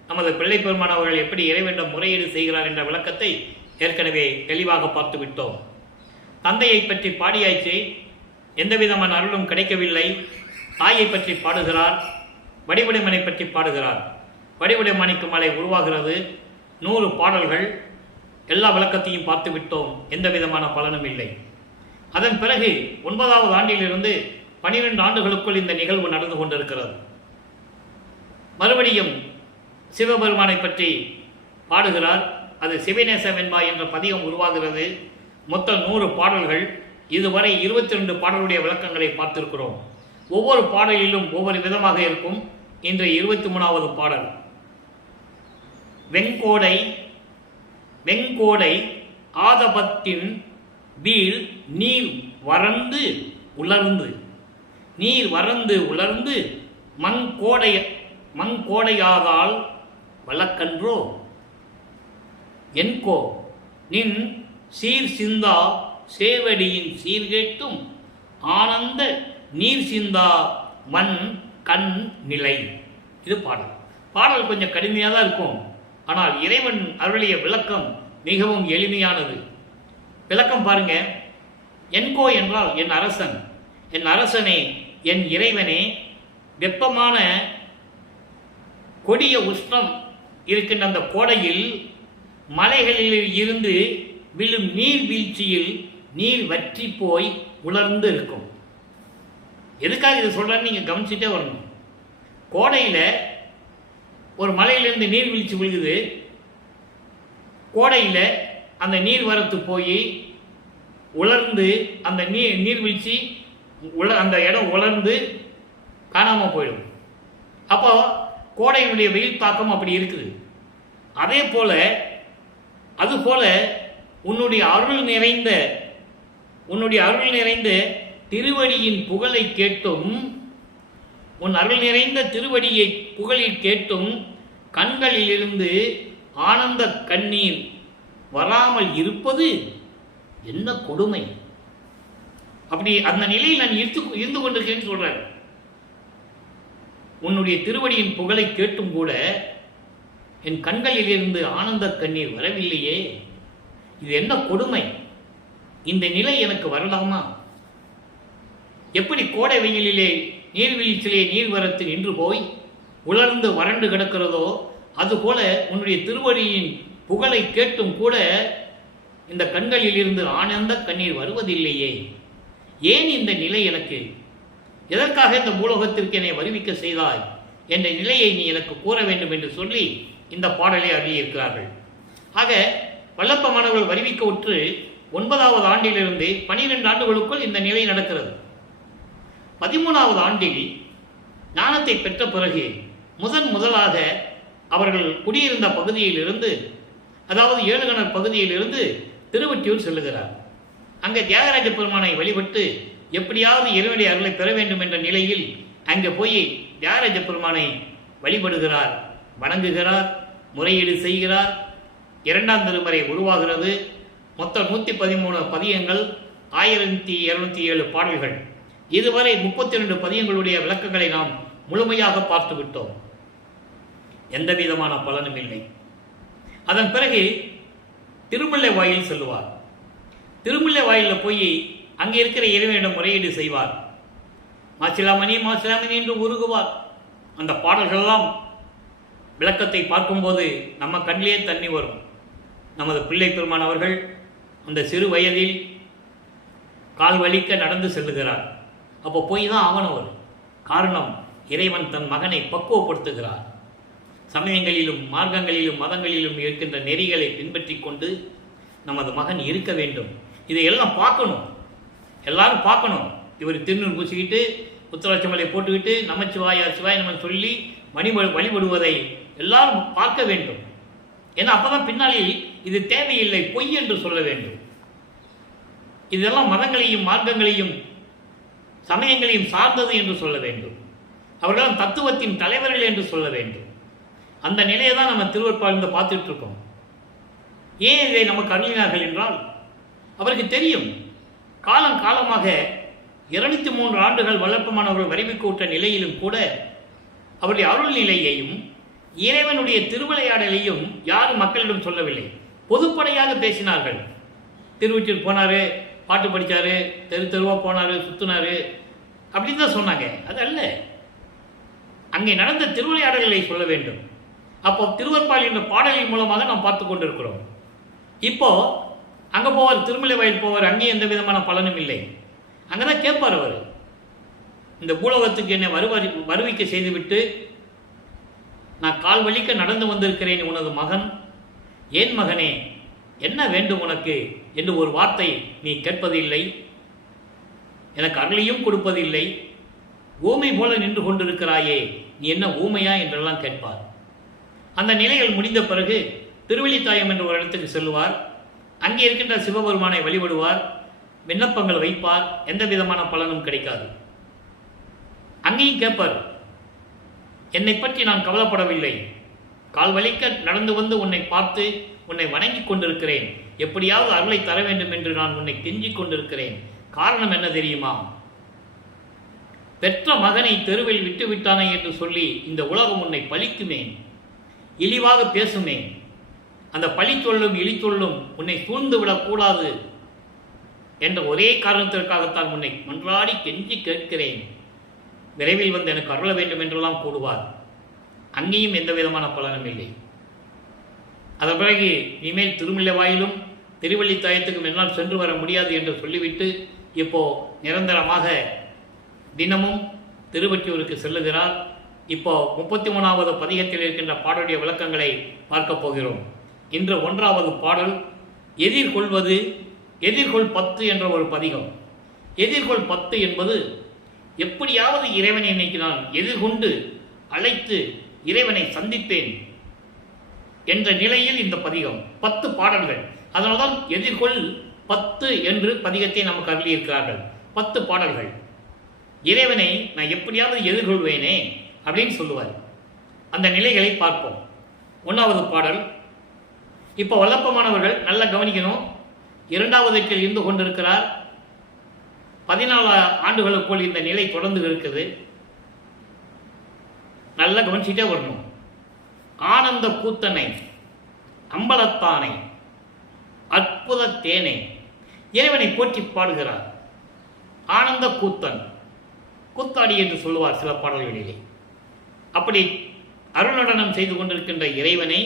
நமது பிள்ளைப்பெருமானவர்கள் எப்படி இறைவனிடம் முறையீடு செய்கிறார் என்ற விளக்கத்தை ஏற்கனவே தெளிவாக பார்த்து விட்டோம். தந்தையை பற்றி பாடியாய்ச்சி, எந்த விதமான அருளும் கிடைக்கவில்லை. தாயை பற்றி பாடுகிறார், வடிவுடைமனை பற்றி பாடுகிறார். வடிவுடை மாணிக்க மாலை உருவாகிறது. 100 பாடல்கள், எல்லா விளக்கத்தையும் பார்த்து விட்டோம். எந்த விதமான பலனும் இல்லை. அதன் பிறகு 9வது ஆண்டிலிருந்து 12 ஆண்டுகளுக்குள் இந்த நிகழ்வு நடந்து கொண்டிருக்கிறது. மறுபடியும் சிவபெருமானை பற்றி பாடுகிறார். அது சிவநேச வெண்பா என்ற பதிகம் உருவாகிறது. மொத்தம் 100 பாடல்கள். இதுவரை 22 பாடலுடைய விளக்கங்களை பார்த்திருக்கிறோம். ஒவ்வொரு பாடலிலும் ஒவ்வொரு விதமாக இருக்கும். இன்று 23வது பாடல். வெங்கோடை ஆதபத்தின் வீழ் நீர் வறந்து உலர்ந்து மங்கோடையாதால் வழக்கன்றோ என்கோ நின் சீர் சிந்தா சேவடியின் சீர்கேட்டும் ஆனந்த நீர் சிந்தா மண் கண் நிலை. இது பாடல். பாடல் கொஞ்சம் கடுமையாக தான் இருக்கும். ஆனால் இறைவன் அருளிய விளக்கம் மிகவும் எளிமையானது. விளக்கம் பாருங்க. என்கோ என்றால் என் அரசன், என் அரசனே, என் இறைவனே, வெப்பமான கொடிய உஷ்ணம் இருக்கின்ற அந்த கோடையில் மலைகளில் இருந்து விழும் நீர் வீழ்ச்சியில் நீர் வற்றி போய் உலர்ந்து இருக்கும். எதுக்காக இதை சொல்கிறேன்னு நீங்கள் கவனிச்சுட்டே வரணும். கோடையில் ஒரு மலையிலிருந்து நீர்வீழ்ச்சி விழுகுது. கோடையில் அந்த நீர் வரத்து போய் உலர்ந்து அந்த நீர்வீழ்ச்சி அந்த இடம் உலர்ந்து காணாமல் போயிடும். அப்போ கோடையினுடைய வெயில் தாக்கம் அப்படி இருக்குது. அதுபோல உன்னுடைய அருள் நிறைந்த திருவடியின் புகழை கேட்டும், உன் அருள் நிறைந்த திருவடியை புகழில் கேட்டும் கண்களிலிருந்து ஆனந்த கண்ணீர் வராமல் இருப்பது என்ன கொடுமை. அப்படி அந்த நிலையில் நான் இருந்து கொண்டிருக்கேன்னு சொல்றேன். உன்னுடைய திருவடியின் புகழை கேட்டும் கூட என் கண்களிலிருந்து ஆனந்த கண்ணீர் வரவில்லையே, இது என்ன கொடுமை. இந்த நிலை எனக்கு வரலாமா? எப்படி கோடை வெயிலிலே நீர்வீழ்ச்சியிலே நீர்வரத்து நின்று போய் உலர்ந்து வறண்டு கிடக்கிறதோ அதுபோல உன்னுடைய திருவடியின் புகழை கேட்டும் கூட இந்த கண்களில் இருந்து ஆனந்த கண்ணீர் வருவதில்லையே. ஏன் இந்த நிலை எனக்கு? எதற்காக இந்த பூலோகத்திற்கு என்னை வருவிக்க செய்தாய் என்ற நிலையை நீ எனக்கு கூற வேண்டும் என்று சொல்லி இந்த பாடலை அறியிருக்கிறார்கள். ஆக வல்லப்ப மாணவர்கள் வருவிக்க உற்று 9வது ஆண்டிலிருந்து 12 ஆண்டுகளுக்குள் இந்த நிலை நடக்கிறது. 13வது ஆண்டில் ஞானத்தை பெற்ற பிறகு முதலாக அவர்கள் குடியிருந்த பகுதியிலிருந்து, அதாவது ஏழுகணர் பகுதியிலிருந்து திருவொற்றியூர் செல்லுகிறார். அங்கே தியாகராஜ பெருமானை வழிபட்டு எப்படியாவது இறைவனுடைய அருளை பெற வேண்டும் என்ற நிலையில் அங்கே போய் தியாகராஜ பெருமானை வழிபடுகிறார், வணங்குகிறார், முறையீடு செய்கிறார். 2ஆம் திருமுறை உருவாகிறது. மொத்தம் 113 பதியங்கள், 1207 பாடல்கள். இதுவரை 32 பதியங்களுடைய விளக்கங்களை நாம் முழுமையாக பார்த்து விட்டோம். எந்த விதமான பலனும் இல்லை. அதன் பிறகு திருமுல்லை வாயில் செல்லுவார். திருமுல்லை வாயிலில் போய் அங்கே இருக்கிற இறைவனிடம் முறையீடு செய்வார். மாசிலாமணி என்று உருகுவார். அந்த பாடல்களெல்லாம் விளக்கத்தை பார்க்கும்போது நம்ம கண்ணிலே தண்ணி வரும். நமது பிள்ளை பெருமான் அவர்கள் அந்த சிறு வயதில் கால் வலிக்க நடந்து செல்லுகிறார். அப்போ போய் தான் ஆவணவர். காரணம், இறைவன் தன் மகனை பக்குவப்படுத்துகிறார். சமயங்களிலும் மார்க்கங்களிலும் மதங்களிலும் இருக்கின்ற நெறிகளை பின்பற்றி கொண்டு நமது மகன் இருக்க வேண்டும். இதையெல்லாம் பார்க்கணும், எல்லாரும் பார்க்கணும். இவர் திருநூறு பூசிக்கிட்டு உத்தராட்சமலை போட்டுக்கிட்டு நமச்சிவாயா சிவாய் நம்ம சொல்லி வழிபடுவதை எல்லாரும் பார்க்க வேண்டும். ஏன்னா அப்பதான் பின்னாளில் இது தேவையில்லை, பொய் என்று சொல்ல வேண்டும். இதெல்லாம் மதங்களையும் மார்க்கங்களையும் சமயங்களையும் சார்ந்தது என்று சொல்ல வேண்டும். அவர்களும் தத்துவத்தின் தலைவர்கள் என்று சொல்ல வேண்டும். அந்த நிலையை தான் நம்ம திருவற்பாலிருந்து பார்த்துட்டு இருக்கோம். ஏன் இதை நமக்கு அருளினார்கள் என்றால், அவருக்கு தெரியும் காலமாக 203 ஆண்டுகள் வல்லப்பமானவர்கள் வரிவிக்கூட்ட நிலையிலும் கூட அவருடைய அருள் நிலையையும் இறைவனுடைய திருவிளையாடலையும் யாரும் மக்களிடம் சொல்லவில்லை. பொதுப்படையாக பேசினார்கள். திருவொற்றியூர் போனாரு, பாட்டு படித்தாரு, தெருவாக போனாரு, சுற்றினாரு, அப்படின்னு தான் சொன்னாங்க. அது அல்ல, அங்கே நடந்த திருவிளையாடல்களை சொல்ல வேண்டும். அப்போ திருவற்பால் என்ற பாடலின் மூலமாக நாம் பார்த்து கொண்டிருக்கிறோம். இப்போ அங்கே போவார், திருமலை வயல் போவார், அங்கேயும் எந்த விதமான பலனும் இல்லை. அங்கே தான் கேட்பார் அவர், இந்த பூலோகத்துக்கு என்னை வருவிக்க செய்துவிட்டு நான் கால் வலிக்க நடந்து வந்திருக்கிறேன் உனது மகன், ஏன் மகனே என்ன வேண்டும் உனக்கு என்று ஒரு வார்த்தை நீ கேட்பதில்லை, எனக்கு அருளையும் கொடுப்பதில்லை, ஊமை போல நின்று கொண்டிருக்கிறாயே, நீ என்ன ஊமையா என்றெல்லாம் கேட்பார். அந்த நிலைகள் முடிந்த பிறகு திருவெளித்தாயம் என்ற ஒரு இடத்துக்கு செல்வார். அங்கே இருக்கின்ற சிவபெருமானை வழிபடுவார், விண்ணப்பங்கள் வைப்பார். எந்த விதமான பலனும் கிடைக்காது. அங்கேயும் கேட்பார், என்னை பற்றி நான் கவலைப்படவில்லை, கால் வலிக்க நடந்து வந்து உன்னை பார்த்து உன்னை வணங்கி கொண்டிருக்கிறேன், எப்படியாவது அருளை தர வேண்டும் என்று நான் உன்னை கெஞ்சிக் கொண்டிருக்கிறேன். காரணம் என்ன தெரியுமா? பெற்ற மகனை தெருவில் விட்டு விட்டானே என்று சொல்லி இந்த உலகம் உன்னை பழிக்குமே, இழிவாக பேசுமே. அந்த பழி சொல்லும் இழி சொல்லும் உன்னை சூழ்ந்து விடக்கூடாது என்ற ஒரே காரணத்திற்காகத்தான் உன்னை மன்றாடி கெஞ்சி கேட்கிறேன், விரைவில் வந்து எனக்கு அருள வேண்டும் என்றெல்லாம் கூடுவார். அங்கேயும் எந்த விதமான பலனும் இல்லை. அதன் பிறகு இனிமேல் திருமலை வாயிலும் திருவள்ளித்தாயத்துக்கும் என்னால் சென்று வர முடியாது என்று சொல்லிவிட்டு இப்போ நிரந்தரமாக தினமும் திருவொற்றியூருக்கு செல்லுகிறார். இப்போ 33வது பதிகத்தில் இருக்கின்ற பாடலுடைய விளக்கங்களை பார்க்க போகிறோம். இன்று 1வது பாடல் எதிர்கொள்வது, எதிர்கொள் 10 என்ற ஒரு பதிகம். எதிர்கொள் 10 என்பது எப்படியாவது இறைவனை இன்னைக்கு நான் எதிர்கொண்டு அழைத்து இறைவனை சந்திப்பேன் என்ற நிலையில் இந்த பதிகம் 10 பாடல்கள். அதனால்தான் எதிர்கொள் 10 என்று பதிகத்தை நமக்கு அருளியிருக்கிறார்கள். 10 பாடல்கள். இறைவனை நான் எப்படியாவது எதிர்கொள்வேனே அப்படின்னு சொல்லுவார். அந்த நிலைகளை பார்ப்போம். 1வது பாடல். இப்போ வல்லப்பமானவர்கள் நல்லா கவனிக்கணும். 2வது இருந்து கொண்டிருக்கிறார். 14 ஆண்டுகளுக்குள் இந்த நிலை தொடர்ந்து இருக்குது. நல்லா கவனிச்சுட்டே வரணும். ஆனந்த கூத்தனை, அம்பலத்தானை, அற்புத தேனை இறைவனை போற்றி பாடுகிறார். ஆனந்த கூத்தன், கூத்தாடி என்று சொல்லுவார் சில பாடல்களிலே. அப்படி அருள் நடனம் செய்து கொண்டிருக்கின்ற இறைவனை,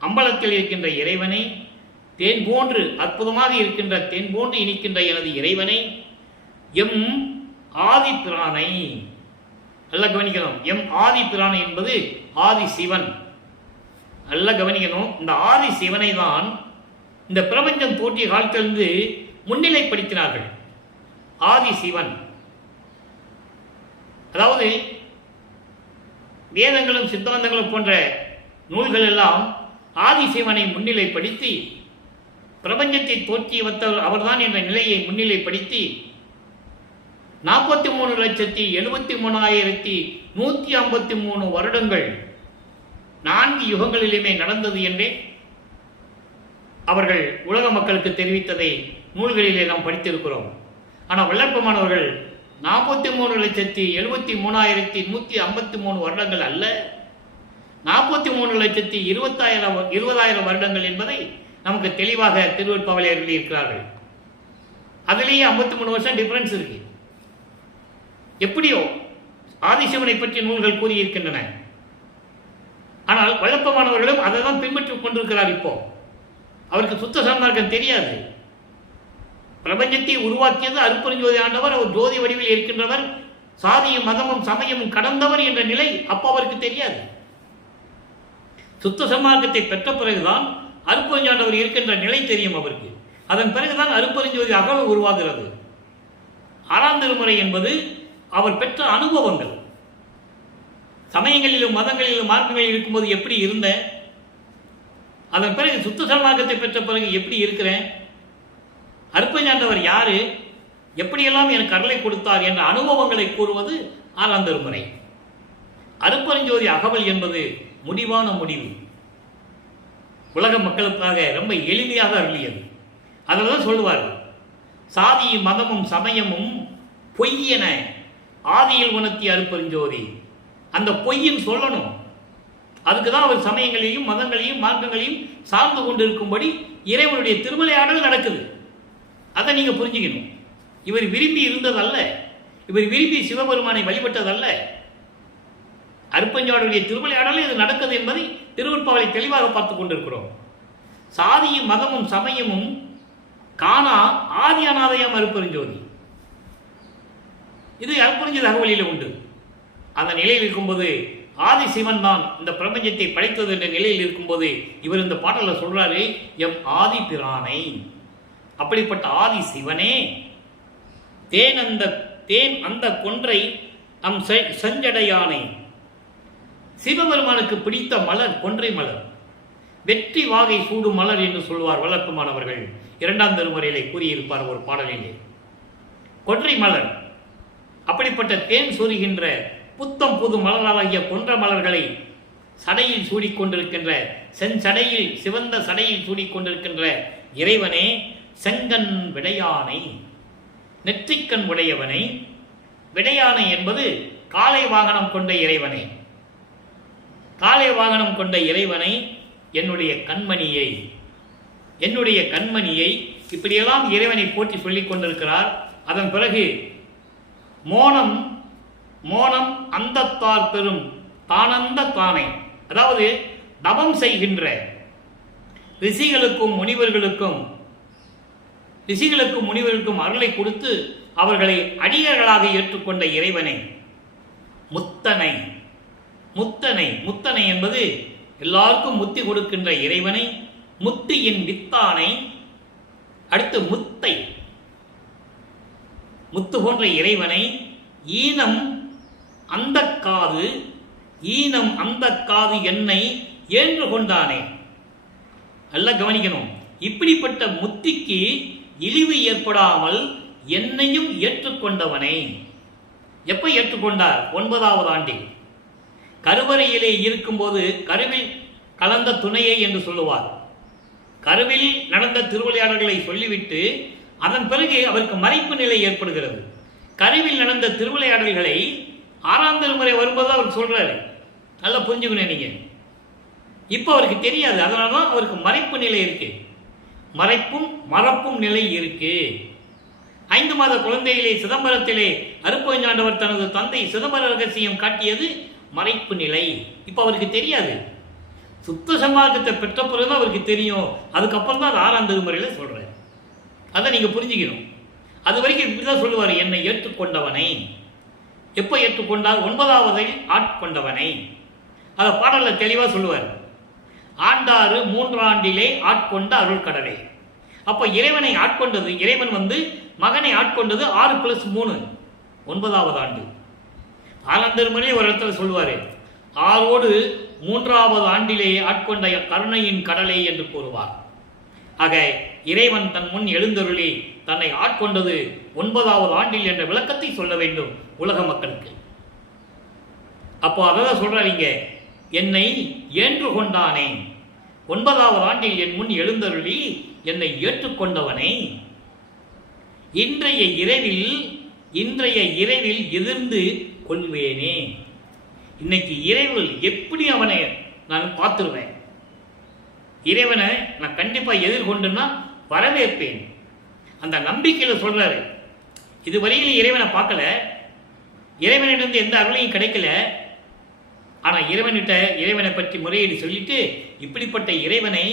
அம்பலத்தில் இருக்கின்ற இறைவனை, தேன் போன்று அற்புதமாக இருக்கின்ற தேன் போன்று இனிக்கின்ற எனது இறைவனை, எம் ஆதி பிரானை நல்லா கவனிக்கணும். எம் ஆதி பிரானை என்பது ஆதி சிவன். நல்லா கவனிக்கணும். இந்த ஆதி சிவனை தான் இந்த பிரபஞ்சம் தோற்றிய காலத்திலிருந்து முன்னிலைப்படுத்தினார்கள். ஆதி சிவன், அதாவது வேதங்களும் சித்தாந்தங்களும் போன்ற நூல்கள் எல்லாம் ஆதிசிவனை முன்னிலைப்படுத்தி பிரபஞ்சத்தை தோற்றி வைத்தவர் அவர்தான் என்ற நிலையை முன்னிலைப்படுத்தி 43,73,153 வருடங்கள் 4 யுகங்களிலுமே நடந்தது என்றே அவர்கள் உலக மக்களுக்கு தெரிவித்ததை நூல்களிலே நாம் படித்திருக்கிறோம். ஆனால் வல்லற்பமானவர்கள் 43,73,153 வருடங்கள் அல்ல, 43,20,000 வருடங்கள் என்பதை நமக்கு தெளிவாக திருவெட்பாவலை இருக்கிறார்கள். அதிலேயே 53 வருஷம் டிஃபரன்ஸ் இருக்கு. எப்படியோ ஆதிசிவனை பற்றி நூல்கள் கூறியிருக்கின்றன. ஆனால் வல்லப்பமானவர்களும் அதை தான் பின்பற்றிக் கொண்டிருக்கிறார். இப்போ அவருக்கு சுத்த சன்மார்க்கம் தெரியாது. பிரபஞ்சத்தை உருவாக்கியது அருட்பெருஞ்சோதி ஆண்டவர். அவர் ஜோதி வடிவில் இருக்கின்றவர், சாதியும் மதமும் சமயமும் கடந்தவர் என்ற நிலை அப்போ அவருக்கு தெரியாது. சுத்த சன்மார்க்கத்தை பெற்ற பிறகுதான் அருட்பெருஞ்சாண்டவர் இருக்கின்ற நிலை தெரியும் அவருக்கு. அதன் பிறகுதான் அருட்பெருஞ்சோதி அகவல் உருவாகிறது. 6ஆம் திருமுறை என்பது அவர் பெற்ற அனுபவங்கள். சமயங்களிலும் மதங்களிலும் மார்க்கங்களில் இருக்கும்போது எப்படி இருந்த, அதன் பிறகு சுத்த சன்மார்க்கத்தை பெற்ற பிறகு எப்படி இருக்கிறேன், அருட்பெருஞ்சாண்டவர் யாரு, எப்படியெல்லாம் எனக்கு அருளை கொடுத்தார் என்ற அனுபவங்களை கூறுவது 6ஆம் திருமுறை. அருட்பெருஞ்சோதி அகவல் என்பது முடிவான முடிவு. உலக மக்களுக்காக ரொம்ப எளிமையாக அருளியது. அதில் தான் சொல்லுவார்கள், சாதியும் மதமும் சமயமும் பொய்யென ஆதியில் உணர்த்திய அருட்பெருஞ்சோதி. அந்த பொய்யின் சொல்லணும். அதுக்கு தான் அவர் சமயங்களையும் மதங்களையும் மார்க்கங்களையும் சார்ந்து கொண்டிருக்கும்படி இறைவனுடைய திருமலையாடல் நடக்குது. அதை நீங்க புரிஞ்சுக்கணும். இவர் விரும்பி இருந்ததல்ல, இவர் விரும்பி சிவபெருமானை வழிபட்டதல்ல. அருட்பெருஞ்சாண்டவருடைய திருமலையாடல் இது நடக்குது என்பதை திருவெட்பாவலை தெளிவாக பார்த்துக் கொண்டிருக்கிறோம். சாதியும் மதமும் சமயமும் காணா ஆதி அநாதையாம் அருட்பெருஞ்சோதி. இது அருட்பெருஞ்சோதி அகவலியில் உண்டு. அந்த நிலையில் இருக்கும்போது ஆதி சிவன் தான் இந்த பிரபஞ்சத்தை படைத்தது என்ற நிலையில் இருக்கும்போது இவர் இந்த பாடலில் சொல்றாரு, எம் ஆதி பிரானை. அப்படிப்பட்ட ஆதி சிவனே, தேன் அந்த கொன்றை அம் செஞ்சடையானை. சிவபெருமானுக்கு பிடித்த மலர் கொன்றை மலர், வெற்றி வாகை சூடும் மலர் என்று சொல்வார் வல்லற்பமானவர்கள். 2ஆம் திருமுறையிலே கூறியிருப்பார் ஒரு பாடலிலே. கொன்றை மலர், அப்படிப்பட்ட தேன் சொருகின்ற புத்தம் புது மலராகிய கொன்ற மலர்களை சடையில் சூடிக்கொண்டிருக்கின்ற செஞ்சடையில் சிவந்த சடையில் சூடிக்கொண்டிருக்கின்ற இறைவனே, செங்கண் விடையானை, நெற்றிக்கண் உடையவனை, விடையானை என்பது காளை வாகனம் கொண்ட இறைவனை. காளை வாகனம் கொண்ட இறைவனை, என்னுடைய கண்மணியை, என்னுடைய கண்மணியை, இப்படியெல்லாம் இறைவனை போற்றி சொல்லிக் கொண்டிருக்கிறார். அதன் பிறகு மோனம் மோனம் அந்தத்தார் பெரும் தானந்த தானே, அதாவது தவம் செய்கின்ற ரிஷிகளுக்கும் முனிவர்களுக்கும் அருளை கொடுத்து அவர்களை அடியர்களாக ஏற்றுக்கொண்ட இறைவனை, முத்தனை முத்தனை முத்தனை என்பது எல்லாருக்கும் முத்தி கொடுக்கின்ற இறைவனை, முத்தியின் வித்தானை, அடுத்து முத்தை, முத்து போன்ற இறைவனை, ஈனம் அந்த காது என்னை ஏன்று கொண்டானே. நல்லா கவனிக்கணும். இப்படிப்பட்ட முத்திக்கு இழிவு ஏற்படாமல் என்னையும் ஏற்றுக்கொண்டவனை. எப்ப ஏற்றுக்கொண்டார்? 9வது ஆண்டில் கருவறையிலே இருக்கும்போது கருவில் கலந்த துணையை என்று சொல்லுவார். கருவில் நடந்த திருவிளையாடல்களை சொல்லிவிட்டு அதன் பிறகு அவருக்கு மறைப்பு நிலை ஏற்படுகிறது. கருவில் நடந்த திருவிளையாடல்களை 6ஆம் திருமுறை வரும்போது அவர் சொல்றாரு. நல்லா புரிஞ்சுக்கணும் நீங்க. இப்போ அவருக்கு தெரியாது, அதனால தான் அவருக்கு மறைப்பு நிலை இருக்கு. மறப்பும் நிலை இருக்கு. 5 மாத குழந்தையிலே சிதம்பரத்திலே அருப்பஞ்சாண்டவர் தனது தந்தை சிதம்பர ரகசியம் காட்டியது மறைப்பு நிலை. இப்போ அவருக்கு தெரியாது. சுத்த சமார்க்கத்தை பெற்ற பிறகுதான் அவருக்கு தெரியும். அதுக்கப்புறம் தான் 6ஆம் திருமுறையில சொல்றாரு. அதை நீங்க புரிஞ்சுக்கணும். அது வரைக்கும் இப்படிதான் சொல்லுவார், என்னை ஏற்றுக்கொண்டவனை. எப்போ ஏற்றுக்கொண்டார்? 9வது ஆட்கொண்டவனை. அதை பாடல்ல தெளிவா சொல்லுவார். ஆண்டாறு 3 ஆண்டிலே ஆட்கொண்ட அருள் கடலை. அப்போ இறைவனை ஆட்கொண்டது, இறைவன் மகனை ஆட்கொண்டது 6+3 9வது ஆண்டு. 6ஆம் திருமுறை ஒரு இடத்துல சொல்லுவாரு, 6ஓடு 3வது ஆண்டிலே ஆட்கொண்ட கருணையின் கடலை என்று கூறுவார். ஆக இறைவன் தன் முன் எழுந்தருளி தன்னை ஆட்கொண்டது 9வது ஆண்டில் என்ற விளக்கத்தை சொல்ல வேண்டும் உலக மக்களுக்கு. அப்போ அதான் சொல்றாங்க, என்னை ஏற்று கொண்டானே, 9வது ஆண்டில் என் முன் எழுந்தருளி என்னை ஏற்றுக்கொண்டவனை, இன்றைய இரவில் எதிர்ந்து கொள்வேனே. இன்னைக்கு இரவில் எப்படி அவனை நான் பார்த்துருவேன், இறைவனை நான் கண்டிப்பா எதிர்கொண்டுன்னா வரவேற்பேன். அந்த நம்பிக்கையில சொல்றாரு. இதுவரையில் இறைவனை பார்க்கல, இறைவனிடம் எந்த அருளையும் கிடைக்கல. ஆனா இறைவனை பற்றி முறையீடு சொல்லிட்டு, இப்படிப்பட்ட இறைவனை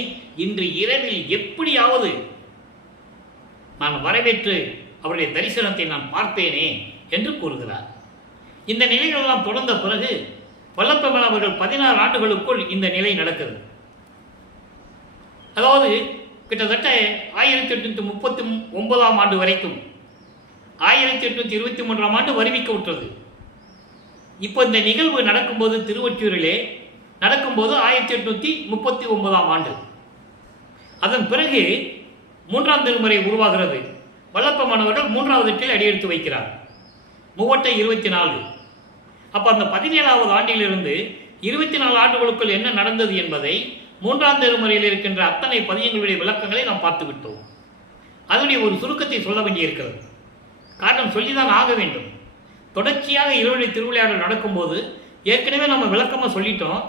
இன்று இரவில் எப்படியாவது நான் வரவேற்று அவருடைய தரிசனத்தை நான் பார்ப்பேனே என்று கூறுகிறார். இந்த நிலைகளெல்லாம் தொடர்ந்த பிறகு வல்லப்பெருமான் அவர்கள் 16 ஆண்டுகளுக்குள் இந்த நிலை நடக்கிறது. அதாவது கிட்டத்தட்ட 1839ஆம் ஆண்டு வரைக்கும் 1823ஆம் ஆண்டு வருவிக்க விட்டது. இப்போ இந்த நிகழ்வு நடக்கும்போது, திருவொற்றியூரிலே நடக்கும்போது 1839ஆம் ஆண்டு. அதன் பிறகு 3ஆம் திருமுறை உருவாகிறது. வல்லப்பெருமானவர்கள் 3வது எட்டில் அடியெடுத்து வைக்கிறார். 3/24. அப்போ அந்த 17வது ஆண்டிலிருந்து 24 ஆண்டுகளுக்குள் என்ன நடந்தது என்பதை 3ஆம் திருமுறையில் இருக்கின்ற அத்தனை பதியங்களுடைய விளக்கங்களை நாம் பார்த்து விட்டோம். அதனுடைய ஒரு சுருக்கத்தை சொல்ல வேண்டியிருக்கிறது. காரணம் சொல்லிதான் ஆக வேண்டும். தொடர்ச்சியாக இருவழி திருவிளையாடல் நடக்கும்போது ஏற்கனவே நம்ம விளக்கமாக சொல்லிட்டோம்.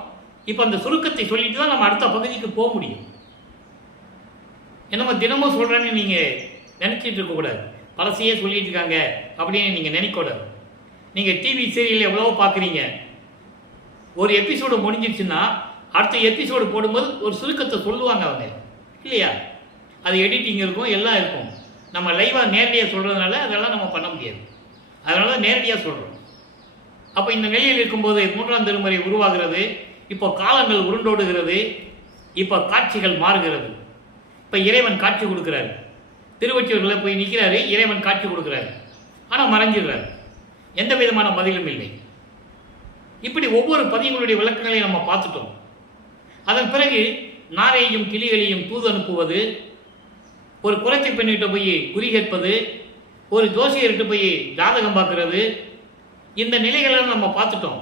இப்போ அந்த சுருக்கத்தை சொல்லிட்டு தான் நம்ம அடுத்த பகுதிக்கு போக முடியும். என்னமோ தினமும் சொல்கிறேன்னு நீங்கள் நினச்சிட்டு இருக்கக்கூடாது. பழசையே சொல்லிட்டு இருக்காங்க அப்படின்னு நீங்கள் நினைக்கூடாது. நீங்கள் டிவி சீரியல் எவ்வளவோ பார்க்குறீங்க. ஒரு எபிசோடு முடிஞ்சிருச்சுன்னா அடுத்த எபிசோடு போடும்போது ஒரு சுருக்கத்தை சொல்லுவாங்க அவங்க, இல்லையா? அது எடிட்டிங் இருக்கும், எல்லாம் இருக்கும். நம்ம லைவாக நேரடியாக சொல்கிறதுனால அதெல்லாம் நம்ம பண்ண முடியாது. அதனால நேரடியாக சொல்கிறோம். அப்போ இந்த நிலையில் இருக்கும்போது 3ஆம் திருமுறை உருவாகிறது. இப்போ காலங்கள் உருண்டோடுகிறது. இப்போ காட்சிகள் மாறுகிறது. இப்போ இறைவன் காட்சி கொடுக்குறாரு. திருவொற்றியூரில் போய் நிற்கிறாரு, இறைவன் காட்சி கொடுக்குறாரு. ஆனால் மறைஞ்சிடுறாரு, எந்த விதமான பதிலும் இல்லை. இப்படி ஒவ்வொரு பதியங்களுடைய விளக்கங்களையும் நம்ம பார்த்துட்டோம். அதன் பிறகு நாரையும் கிளிகளையும் தூது அனுப்புவது, ஒரு குறைச்சி பெண்ணிட்ட போய் குறி கேட்பது, ஒரு ஜோசியர்கிட்ட போய் ஜாதகம் பார்க்கறது, இந்த நிலைகளெல்லாம் நம்ம பார்த்துட்டோம்.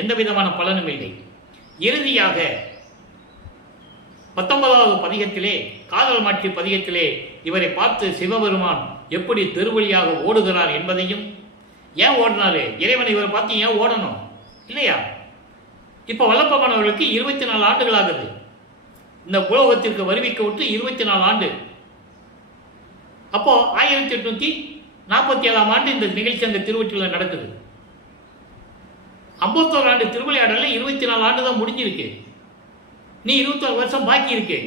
எந்த விதமான பலனும் இல்லை. இறுதியாக 19வது பதிகத்திலே, காதல் மாட்சி பதிகத்திலே இவரை பார்த்து சிவபெருமான் எப்படி தெருவழியாக ஓடுகிறார் என்பதையும், ஏன் ஓடினாரு? இறைவன் இவரை பார்த்து ஏன் ஓடணும் இல்லையா? இப்போ வல்லப்பமானவர்களுக்கு 24 ஆண்டுகள் ஆகுது. இந்த உலகத்திற்கு வருவிக்க விட்டு 24 ஆண்டு. அப்போ 1847ஆம் ஆண்டு இந்த நிகழ்ச்சி அந்த திருவொற்றியூரில் நடக்குது. 51 ஆண்டு திருவிளையாடல 24 ஆண்டு தான் முடிஞ்சிருக்கு. நீ 21 வருஷம் பாக்கி இருக்கு.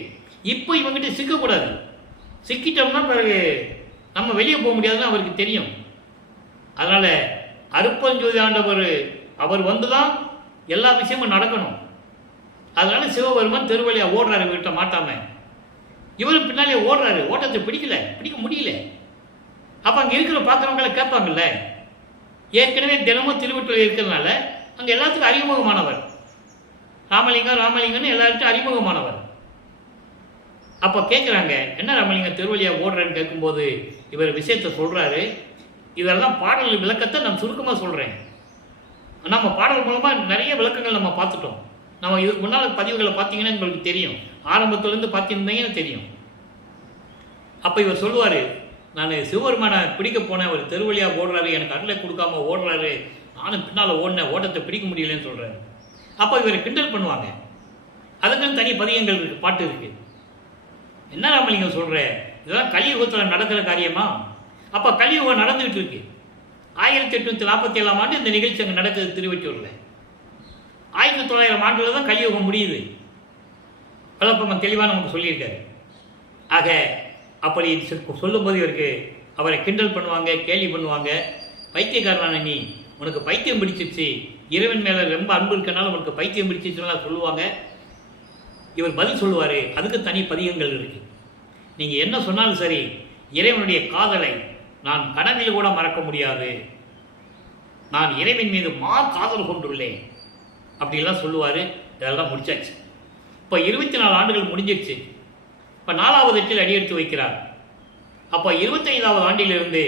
இப்போ இவங்கிட்ட சிக்கக்கூடாது. சிக்கிட்டோம்னா பிறகு நம்ம வெளியே போக முடியாதுன்னு அவருக்கு தெரியும். அதனால அருப்பஞ்சோதி ஆண்டவர் அவர் வந்துதான் எல்லா விஷயமும் நடக்கணும். அதனால சிவபெருமான் தெருவழியா ஓடுறாரு வீட்டை மாட்டாம. இவரும் பின்னாலே ஓடுறாரு. ஓட்டத்தை பிடிக்க முடியல. அப்ப அங்க இருக்கிற பார்க்குறவங்களை கேட்பாங்கல்ல. ஏற்கனவே தினமும் திருவொற்றியூர் இருக்கிறதுனால அங்க எல்லாத்துக்கும் அறிமுகமானவர். ராமலிங்கம்னு எல்லாருக்கும் அறிமுகமானவர். அப்ப கேட்குறாங்க, என்ன ராமலிங்கம் திருவழியா ஓடுறேன்னு கேட்கும்போது இவர் விஷயத்தை சொல்றாரு. இதெல்லாம் பாடல் விளக்கத்தை நான் சுருக்கமாக சொல்றேன். நம்ம பாடல் மூலமா நிறைய விளக்கங்கள் நம்ம பார்த்துட்டோம். நம்ம இதுக்கு முன்னால் பதிவுகளை பார்த்தீங்கன்னா உங்களுக்கு தெரியும். ஆரம்பத்திலேருந்து பார்த்திருந்தீங்கன்னா தெரியும். அப்போ இவர் சொல்லுவார், நான் சிவபெருமானை பிடிக்க போனேன், அவர் தெருவழியாக ஓடுறாரு, எனக்கு அருளை கொடுக்காம ஓடுறாரு, நானும் பின்னால் ஓடினேன், ஓட்டத்தை பிடிக்க முடியலன்னு சொல்கிறாரு. அப்போ இவரை கிண்டல் பண்ணுவாங்க. அதுக்குன்னு தனி பதியங்கள் இருக்குது, பாட்டு இருக்குது. என்ன ராமலிங்கம் சொல்கிற, இதெல்லாம் கலியுகத்தில் நடக்கிற காரியமா? அப்போ கலியுகம் நடந்துகிட்டு இருக்கு. 1847ஆம் ஆண்டு இந்த நிகழ்ச்சி அங்கே நடக்குது திருவொற்றியூரில். 1900 ஆண்டில் தான் கலியுகம் முடியுது. வல்லப்பன் தெளிவாக நமக்கு சொல்லியிருக்காரு. ஆக அப்படி சொல்லும்போது இவருக்கு அவரை கிண்டல் பண்ணுவாங்க, கேலி பண்ணுவாங்க. பைத்தியக்காரனான நீ, உனக்கு பைத்தியம் பிடிச்சிருச்சு, இறைவன் மேலே ரொம்ப அன்பு இருக்கனால உனக்கு பைத்தியம் பிடிச்சிருச்சுலாம் சொல்லுவாங்க. இவர் பதில் சொல்லுவார், அதுக்கு தனி பதிகங்கள் இருக்கு. நீங்கள் என்ன சொன்னாலும் சரி, இறைவனுடைய காதலை நான் கனவில் கூட மறக்க முடியாது, நான் இறைவன் மீது காதல் கொண்டுள்ளேன் அப்படிலாம் சொல்லுவார். இதெல்லாம் முடிச்சாச்சு. இப்போ 24 ஆண்டுகள் முடிஞ்சிருச்சு. இப்போ 4வது எட்டில் அடியெடுத்து வைக்கிறார். அப்போ 25வது ஆண்டிலிருந்து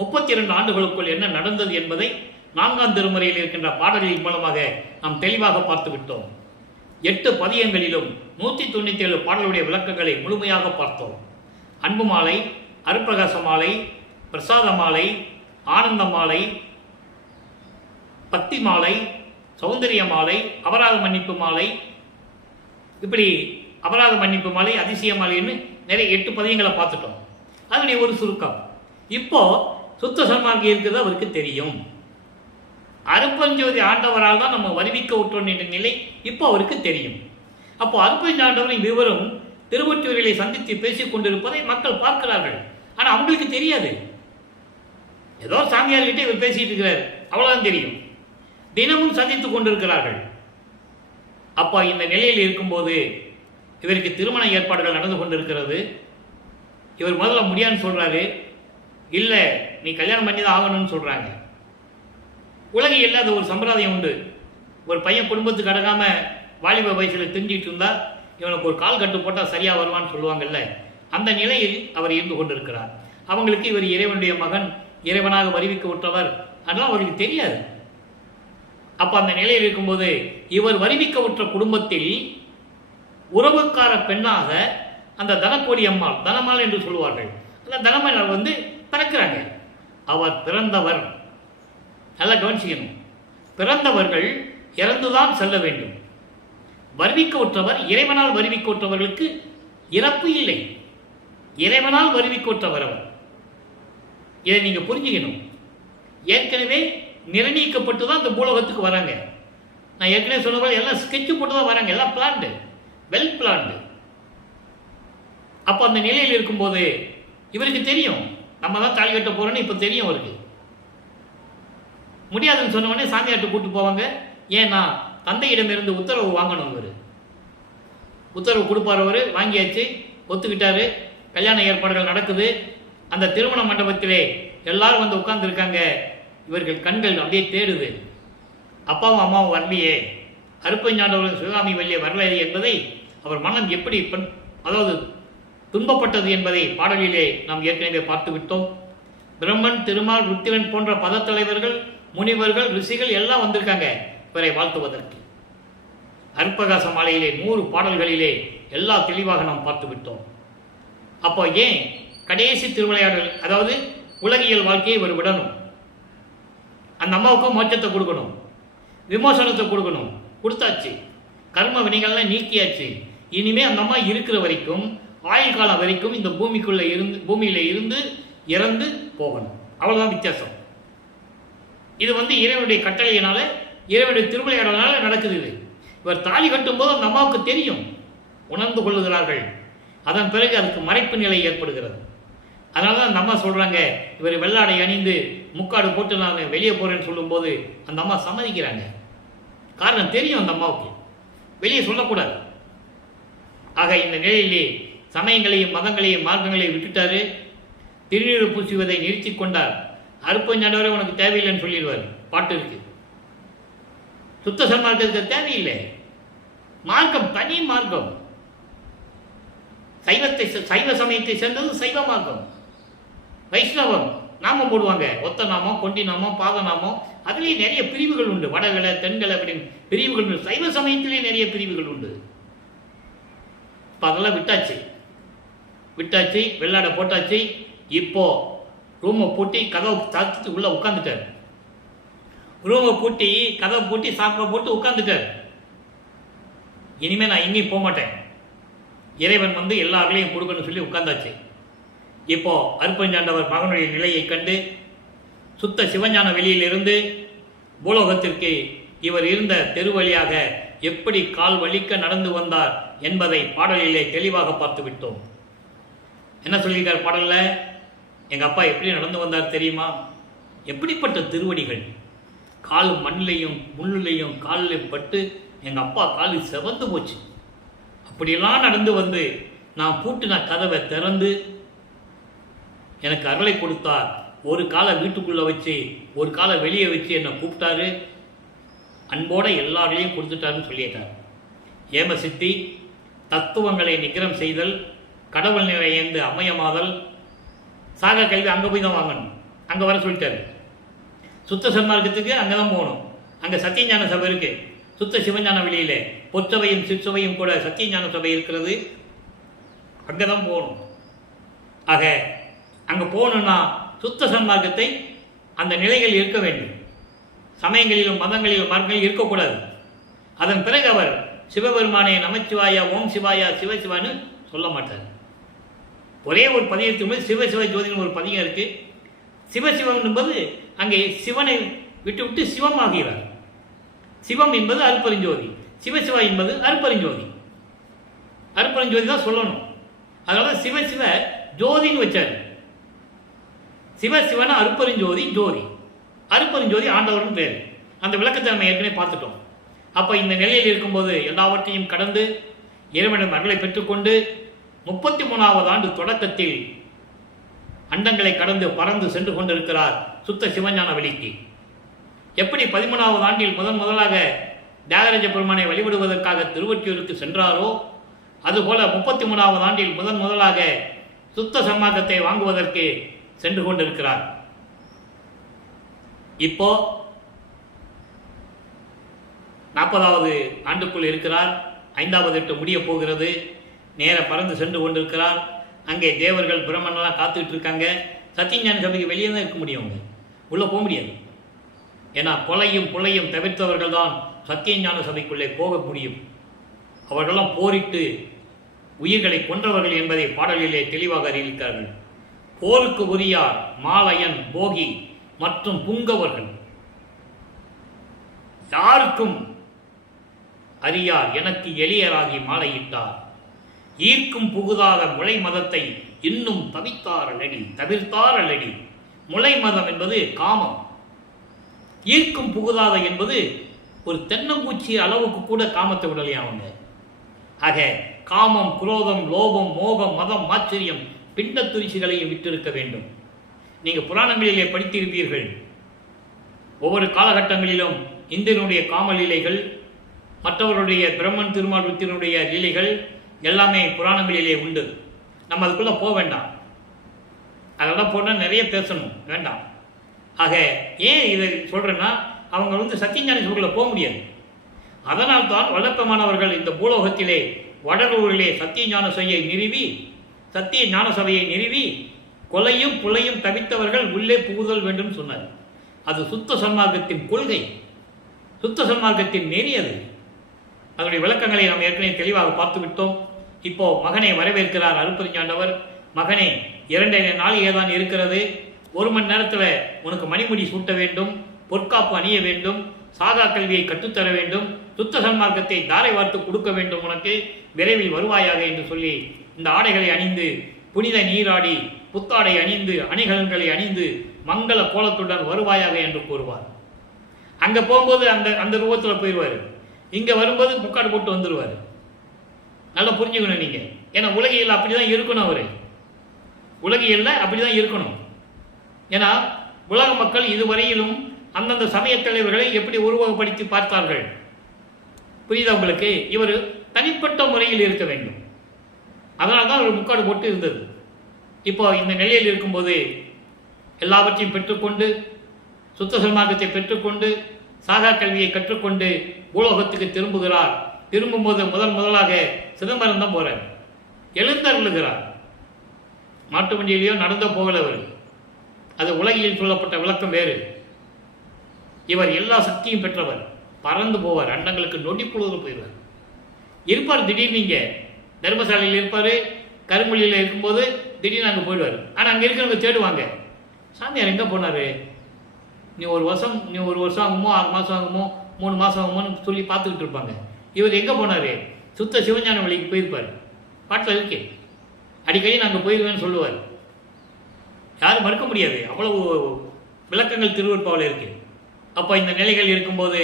32 ஆண்டுகளுக்குள் என்ன நடந்தது என்பதை 4ஆம் திருமுறையில் இருக்கின்ற பாடல்களின் மூலமாக நாம் தெளிவாக பார்த்து விட்டோம். 8 பதியங்களிலும் 197 பாடலுடைய விளக்கங்களை முழுமையாக பார்த்தோம். அன்பு மாலை, அருப்பிரகாச மாலை, பிரசாத மாலை, ஆனந்த மாலை, பக்தி மாலை, சௌந்தரிய மாலை, அபராத மன்னிப்பு மாலை, இப்படி அபராத மன்னிப்பு மாலை, அதிசய மாலைன்னு நிறைய 8 பதியங்களை பார்த்துட்டோம். அதனுடைய ஒரு சுருக்கம். இப்போ சுத்த சன்மார்க்கம் இருக்கிறது அவருக்கு தெரியும். அருப்பஞ்சோதி ஆண்டவரால் தான் நம்ம வருவிக்க விட்டோம் என்ற நிலை இப்போ அவருக்கு தெரியும். அப்போ அருப்பஞ்ச ஆண்டவரின் விவரம் திருவொற்றியூரிலே சந்தித்து பேசிக் கொண்டிருப்பதை மக்கள் பார்க்கிறார்கள். ஆனால் அவங்களுக்கு தெரியாது. ஏதோ சாமியார்கிட்ட இவர் பேசிட்டு இருக்கிறார், அவ்வளவுதான் தெரியும். தினமும் சந்தித்துக் கொண்டிருக்கிறார்கள். அப்போ இந்த நிலையில் இருக்கும்போது இவருக்கு திருமண ஏற்பாடுகள் நடந்து கொண்டிருக்கிறது. இவர் முதல்ல முடியான்னு சொல்றாரு. இல்லை, நீ கல்யாணம் பண்ணி தான் ஆகணும்னு சொல்றாங்க. உலகில் அது ஒரு சம்பிரதாயம் உண்டு. ஒரு பையன் குடும்பத்துக்கு அடங்காம வாலிப வயசில் தெரிஞ்சிட்டு இருந்தா இவனுக்கு ஒரு கால் கட்டு போட்டால் சரியா வருவான்னு சொல்லுவாங்கல்ல, அந்த நிலையில் அவர் இருந்து கொண்டிருக்கிறார். அவங்களுக்கு இவர் இறைவனுடைய மகன், இறைவனாக வருவிக்க விட்டவர், அதெல்லாம் அவருக்கு தெரியாது. அப்ப அந்த நிலையில் இருக்கும்போது இவர் வருவிக்க விட்ட குடும்பத்தில் உறவுக்கார பெண்ணாக அந்த தனக்கோடி அம்மாள், தனமாள் என்று சொல்லுவார்கள், அந்த தனமாள் பிறக்கிறாங்க. அவர் பிறந்தவர், நல்லா கவனிச்சிக்கணும், பிறந்தவர்கள் இறந்துதான் செல்ல வேண்டும். வருவிக்க விட்டவர், இறைவனால் வருவிக்க விட்டவர்களுக்கு இறப்பு இல்லை, இறைவனால் வருவிக்க விட்டவர் அவர். இதை நீங்க புரிஞ்சுக்கணும். ஏற்கனவே நிர்ணயிக்கப்பட்டு தான் இந்த பூலோகத்துக்கு வராங்க. நான் ஏற்கனவே சொன்ன எல்லாம் ஸ்கெட்சு போட்டு தான் வராங்க, எல்லாம் பிளான்டு, வெல் பிளான்டு. அப்போ அந்த நிலையில் இருக்கும்போது இவருக்கு தெரியும் நம்ம தான் தாலி கட்ட போறோன்னு. இப்போ தெரியும் அவருக்கு. முடியாதுன்னு சொன்ன உடனே சாமியார்ட்ட கூட்டு போவாங்க. ஏன்னா தந்தையிடமிருந்து உத்தரவு வாங்கணும். இவர் உத்தரவு கொடுப்பார். அவர் வாங்கியாச்சு, ஒத்துக்கிட்டாரு. கல்யாண ஏற்பாடுகள் நடக்குது. அந்த திருமண மண்டபத்திலே எல்லாரும் உட்கார்ந்து இருக்காங்க. இவர்கள் கண்கள் அப்படியே தேடுது. அப்பாவும் அம்மாவும் வரலையே, அருப்பஞ்சாண்டவர்கள் சிவகாமி வள்ளியை வரலையே என்பதை அவர் மனம் எப்படி அதாவது துன்பப்பட்டது என்பதை பாடலிலே நாம் ஏற்கனவே பார்த்து விட்டோம். பிரம்மன், திருமால், ருத்திரன் போன்ற பதத்தலைவர்கள், முனிவர்கள், ரிஷிகள் எல்லாம் வந்திருக்காங்க இவரை வாழ்த்துவதற்கு. அருப்பகாச மாலையிலே 100 பாடல்களிலே எல்லா தெளிவாக நாம் பார்த்து விட்டோம். அப்போ ஏன் கடைசி திருவிளையாடல், அதாவது உலகியல் வாழ்க்கையை இவர் விடணும், அந்த அம்மாவுக்கு மோட்சத்தை கொடுக்கணும், விமோசனத்தை கொடுக்கணும். கொடுத்தாச்சு, கர்ம வினைகள்லாம் நீக்கியாச்சு. இனிமே அந்த அம்மா இருக்கிற வரைக்கும், ஆயுள் காலம் வரைக்கும் இந்த பூமியில இருந்து இறந்து போகணும். அவ்வளவுதான் வித்தியாசம். இது இறைவனுடைய கட்டளையினால, இறைவனுடைய திருவிளையாடனால நடக்குது. இது இவர் தாலி கட்டும்போது அந்த அம்மாவுக்கு தெரியும், உணர்ந்து கொள்ளுகிறார்கள். அதன் பிறகு அதுக்கு மறைப்பு நிலை ஏற்படுகிறது. அதனால தான் அந்த அம்மா சொல்றாங்க, இவர் வெள்ளாடை அணிந்து முக்காடு போட்டு நான் வெளியே போறேன்னு சொல்லும்போது அந்த அம்மா சம்மதிக்கிறாங்க. காரணம் தெரியும் அந்த அம்மாவுக்கு, வெளியே சொல்லக்கூடாது. ஆக இந்த நிலையிலே சமயங்களையும் மதங்களையும் மார்க்கங்களையும் விட்டுட்டாரு. திருநீறு பூசுவதை நிறுத்தி கொண்டார். அருப்பஞ்சாண்டவரை உனக்கு தேவையில்லைன்னு சொல்லிடுவார். பாட்டு இருக்கு. சுத்த சன்மார்க்கத்துக்கு தேவையில்லை. மார்க்கம் தனி மார்க்கம். சைவ சமயத்தை சேர்ந்தது சைவ மார்க்கம். வைஷ்ணவம் நாமம் போடுவாங்க, ஒத்த நாமம், கொண்டி நாமம், பாத நாமம். அதுலேயே நிறைய பிரிவுகள் உண்டு. வடகலை தென்கலை அப்படின்னு பிரிவுகள் உண்டு. சைவ சமயத்திலேயே நிறைய பிரிவுகள் உண்டு. இப்போ அதெல்லாம் விட்டாச்சு, வெள்ளாடை போட்டாச்சு. இப்போ ரூமை பூட்டி கதவை சாத்திட்டு உள்ள உட்காந்துட்டார். ரூமை பூட்டி கதவை பூட்டி சாப்பிட போட்டு உட்காந்துட்டார். இனிமேல் நான் எங்கேயும் போக மாட்டேன், இறைவன் எல்லா அகலையும் கொடுக்கணும்னு சொல்லி உட்கார்ந்தாச்சு. இப்போ அருப்பஞ்சாண்டவர் மகனுடைய நிலையை கண்டு சுத்த சிவஞான வெளியிலிருந்து பூலோகத்திற்கு இவர் இருந்த தெரு வழியாக எப்படி கால் வலிக்க நடந்து வந்தார் என்பதை பாடலிலே தெளிவாக பார்த்து விட்டோம். என்ன சொல்லியிருக்கார் பாடல்ல? எங்க அப்பா எப்படி நடந்து வந்தார் தெரியுமா? எப்படிப்பட்ட திருவடிகள்! கால் மண்ணிலையும் முள்ளிலையும் காலில் பட்டு எங்க அப்பா காலு செவந்து போச்சு. அப்படியெல்லாம் நடந்து வந்து நான் பூட்டின கதவை திறந்து எனக்கு அருளை கொடுத்தார். ஒரு காலை வீட்டுக்குள்ள வச்சு ஒரு காலை வெளியே வச்சு என்னை கூப்பிட்டாரு. அன்போட எல்லாரையும் கொடுத்துட்டாருன்னு சொல்லிட்டார். ஏமசித்தி, தத்துவங்களை நிகரம் செய்தல், கடவுள் நிறைந்து அமையமாதல், சாக கல்வி அங்கே போய் தான் வாங்கணும், அங்கே வர சொல்லிட்டாரு. சுத்த சன்மார்க்கத்துக்கு அங்கே தான் போகணும். அங்கே சத்தியஞான சபை இருக்கு. சுத்த சிவஞான வெளியில பொற்சபையும் சிற்சபையும் கூட சத்தியஞான சபை இருக்கிறது. அங்கே தான் போகணும். ஆக அங்கே போகணும்னா சுத்த சன்மார்க்கத்தை அந்த நிலைகள் இருக்க வேண்டும். சமயங்களிலும் மதங்களிலும் மார்க்கங்களிலும் இருக்கக்கூடாது. அதன் பிறகு அவர் சிவபெருமானே நமச்சிவாயா ஓம் சிவாயா சிவசிவான்னு சொல்ல மாட்டார். ஒரே ஒரு பதியத்துக்கு சிவசிவ ஜோதின்னு ஒரு பதியம் இருக்கு. சிவசிவம் என்பது அங்கே சிவனை விட்டு விட்டு சிவம் ஆகிறார். சிவம் என்பது அருப்பெருஞ்சோதி, சிவசிவா என்பது அருப்பெருஞ்சோதி. அருப்பெருஞ்சோதி தான் சொல்லணும். அதனால சிவசிவ ஜோதின்னு வச்சார். சிவசிவன அருப்பெருஞ்சோதி ஜோதி, அருப்பெருஞ்சோதி ஆண்டவர்னு பேர். அந்த விளக்கத்தை நம்ம ஏற்கனவே பார்த்துட்டோம். அப்போ இந்த நிலையில் இருக்கும்போது எல்லாவற்றையும் கடந்து இறைவனிடம் அருளை பெற்றுக்கொண்டு 33வது ஆண்டு தொடக்கத்தில் அண்டங்களை கடந்து பறந்து சென்று கொண்டிருக்கிறார் சுத்த சிவஞான வெளிக்கு. எப்படி 13வது ஆண்டில் முதலாக தியாகராஜ பெருமானை வழிபடுவதற்காக திருவொற்றியூருக்கு சென்றாரோ, அதுபோல 33வது ஆண்டில் முதலாக சுத்த சன்மார்க்கத்தை வாங்குவதற்கு சென்று கொண்டிருக்கிறார். இப்போ 40வது ஆண்டுக்குள் இருக்கிறார். 5வது எட்டு முடிய போகிறது. நேர பறந்து சென்று கொண்டிருக்கிறார். அங்கே தேவர்கள் பிரம்மன்லாம் காத்துக்கிட்டு இருக்காங்க. சத்தியஞான சபைக்கு வெளியே தான் இருக்க முடியும், உள்ளே போக முடியாது. ஏன்னா கொலையும் புலையும் தவிர்த்தவர்கள் தான் சத்தியஞான சபைக்குள்ளே போக முடியும். அவர்களெல்லாம் போரிட்டு உயிர்களை கொன்றவர்கள் என்பதை பாடலிலே தெளிவாக அறிவித்தார்கள். போருக்கு உரியார் மாலையன் போகி மற்றும் புங்கவர்கள் யாருக்கும் அறியார் எனக்கு எளியராகி மாலையிட்டார். ஈர்க்கும் புகுதாத முளை மதத்தை இன்னும் தவிர்த்தார் அல்லடி. முளை மதம் என்பது காமம். ஈர்க்கும் புகுதாத என்பது ஒரு தென்னம்பூச்சி அளவுக்கு கூட காமத்தை விடலையா அவங்க. ஆக காமம், குரோதம், லோபம், மோகம், மதம், ஆச்சரியம், பிண்ட துரிசிகளையும் விட்டிருக்க வேண்டும். நீங்க புராணங்களிலே படித்திருப்பீர்கள். ஒவ்வொரு காலகட்டங்களிலும் இந்திரனுடைய காமலீலைகள், மற்றவருடைய பிரம்மன் திருமால் ருத்திரனுடைய லீலைகள் எல்லாமே புராணங்களிலே உண்டு. நம்ம அதுக்குள்ள போக வேண்டாம். அதெல்லாம் போனால் நிறைய பேசணும், வேண்டாம். ஆக ஏன் இதை சொல்றேன்னா, அவங்க சத்தியஞான சபைக்குள்ள போக முடியாது. அதனால் தான் வல்லப்பமானவர்கள் இந்த பூலோகத்திலே வடலூரிலே சத்திய ஞான சபையை நிறுவி கொலையும் புலையும் தவித்தவர்கள் உள்ளே புகுதல் வேண்டும் சொன்னார். அது சுத்த சன்மார்க்கத்தின் கொள்கை, சுத்த சன்மார்க்கத்தின் நெறி. அது அதனுடைய விளக்கங்களை நாம் ஏற்கனவே தெளிவாக பார்த்து விட்டோம். இப்போ மகனை வரவேற்கிறார் அருட்பெருஞ்சாண்டவர். மகனே, 2 நாளிகை தான் இருக்கிறது. 1 மணி நேரத்தில் உனக்கு மணிமுடி சூட்ட வேண்டும், பொற்காப்பு அணிய வேண்டும், சாகா கல்வியை கற்றுத்தர வேண்டும், சுத்த சன்மார்க்கத்தை தாரை வார்த்து கொடுக்க வேண்டும், உனக்கு விரைவில் வருவாயாக என்று சொல்லி இந்த ஆடைகளை அணிந்து புனித நீராடி புத்தாடை அணிந்து அணிகலன்களை அணிந்து மங்கள கோலத்துடன் வருவாயாக என்று கூறுவார். அங்கே போகும்போது அந்த அந்த ரூபத்தில் போயிடுவார். இங்கே வரும்போது முக்காடு போட்டு வந்துடுவார். நல்லா புரிஞ்சுக்கணும் நீங்கள். ஏன்னா உலகியல் அப்படி தான் இருக்கணும். அவர் உலகியலில் அப்படி தான் இருக்கணும். ஏன்னா உலக மக்கள் இதுவரையிலும் அந்தந்த சமய தலைவர்களை எப்படி உருவகப்படுத்தி பார்த்தார்கள். புரியுதா உங்களுக்கு? இவர் தனிப்பட்ட முறையில் இருக்க வேண்டும். அதனால தான் அவர் முக்காடு போட்டு இருந்தது. இப்போ இந்த நிலையில் இருக்கும்போது எல்லாவற்றையும் பெற்றுக்கொண்டு சுத்த சன்மார்க்கத்தை பெற்றுக்கொண்டு சாகா கல்வியை கற்றுக்கொண்டு பூலோகத்துக்கு திரும்புகிறார். திரும்பும்போது முதலாக சிதம்பரம் தான் போகிறார். எழுந்தருளுகிறார். மாட்டு வண்டியிலேயோ நடந்த போகல. அவர் அது உலகில் சொல்லப்பட்ட விளக்கம் வேறு. இவர் எல்லா சக்தியும் பெற்றவர். பறந்து போவார். அண்டங்களுக்கு நொடிப்புழுது போயிடுவார். இருப்பார். திடீர்னு இங்கே தர்மசாலையில் இருப்பார். கருமொழியில் இருக்கும்போது திடீர்னு அங்கே போயிடுவார். ஆனால் அங்கே இருக்கிறவங்க தேடுவாங்க, சாமியார் எங்கே போனார்? நீ ஒரு வருஷம் ஆகுமோ, 6 மாதம் ஆகுமோ, 3 மாதம் ஆகுமோன்னு சொல்லி பார்த்துக்கிட்டு இருப்பாங்க. இவர் எங்கே போனார்? சுத்த சிவஞான வழிக்கு போயிருப்பார். பாட்டில் இருக்கே, அடிக்கடி நாங்கள் போயிடுவேன்னு சொல்லுவார். யாரும் மறுக்க முடியாது. அவ்வளவு விளக்கங்கள் திருவருட்பாவில் இருக்கு. அப்போ இந்த நிலைகள் இருக்கும்போது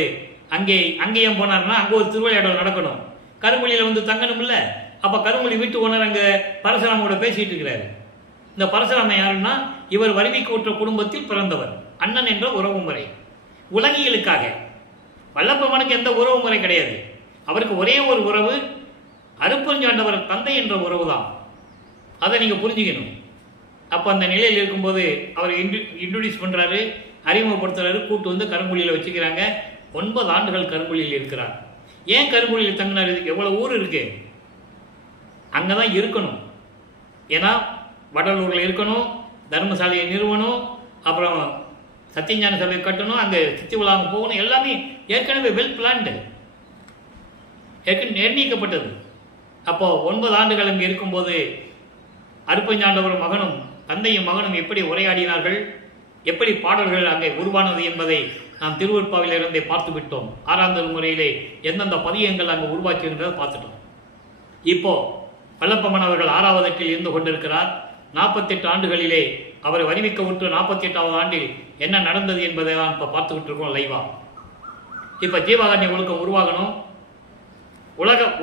அங்கேயும் போனார்னா அங்கே ஒரு திருவிளையாடல் நடக்கணும். கருமொழியில் வந்து தங்கணும் இல்லை. அப்போ கருமொழி வீட்டு ஓனர் அங்கே பரசுராமோட பேசிகிட்டு இருக்கிறாரு. இந்த பரசுராமன் யாருன்னா இவர் வறுமைக்கூற்ற குடும்பத்தில் பிறந்தவர். அண்ணன் என்ற உறவு முறை. உலகியலுக்காக வல்லப்பெருமானுக்கு எந்த உறவு முறை கிடையாது. அவருக்கு ஒரே ஒரு உறவு அருட்பெருஞ்சாண்டவர் தந்தை என்ற உறவு தான். அதை நீங்கள் புரிஞ்சுக்கணும். அப்போ அந்த நிலையில் இருக்கும்போது அவர் இன்ட்ரடியூஸ் பண்ணுறாரு, அறிமுகப்படுத்துறாரு. கூட்டு வந்து கருங்குழியில் வச்சுக்கிறாங்க. 9 ஆண்டுகள் கருங்குழியில் இருக்கிறார். ஏன் கருங்குழியில் தங்கினார்? இதுக்கு எவ்வளோ ஊர் இருக்கு. அங்கே தான் இருக்கணும். ஏன்னா வடலூரில் இருக்கணும், தர்மசாலையை நிறுவனம், அப்புறம் சத்தியஞான சபையை கட்டணும், அங்கே சித்தி விழாங்க போகணும். எல்லாமே ஏற்கனவே வெல் பிளான்டு, ஏற்கனவே நிர்ணயிக்கப்பட்டது. அப்போது 9 ஆண்டுகள் இங்கே இருக்கும்போது அருட்பெருஞ்சாண்டவர் மகனும் தந்தையும் மகனும் எப்படி உரையாடினார்கள், எப்படி பாடல்கள் அங்கே உருவானது என்பதை நாம் திருவருட்பாவிலிருந்தே பார்த்து விட்டோம். 6ஆம் திருமுறையிலே எந்தெந்த பதியங்கள் அங்கே உருவாக்கின்றதை பார்த்துட்டோம். இப்போ வல்லப்பெருமான் அவர்கள் 6வது எட்டில் இருந்து கொண்டிருக்கிறார். 48 ஆண்டுகளிலே அவரை வரிவிக்க விட்டு 48வது ஆண்டில் என்ன நடந்தது என்பதை தான் இப்போ பார்த்துக்கிட்டு இருக்கோம் லைவா. இப்போ ஜீவகாருண்ய ஒழுக்கம் உருவாகணும்.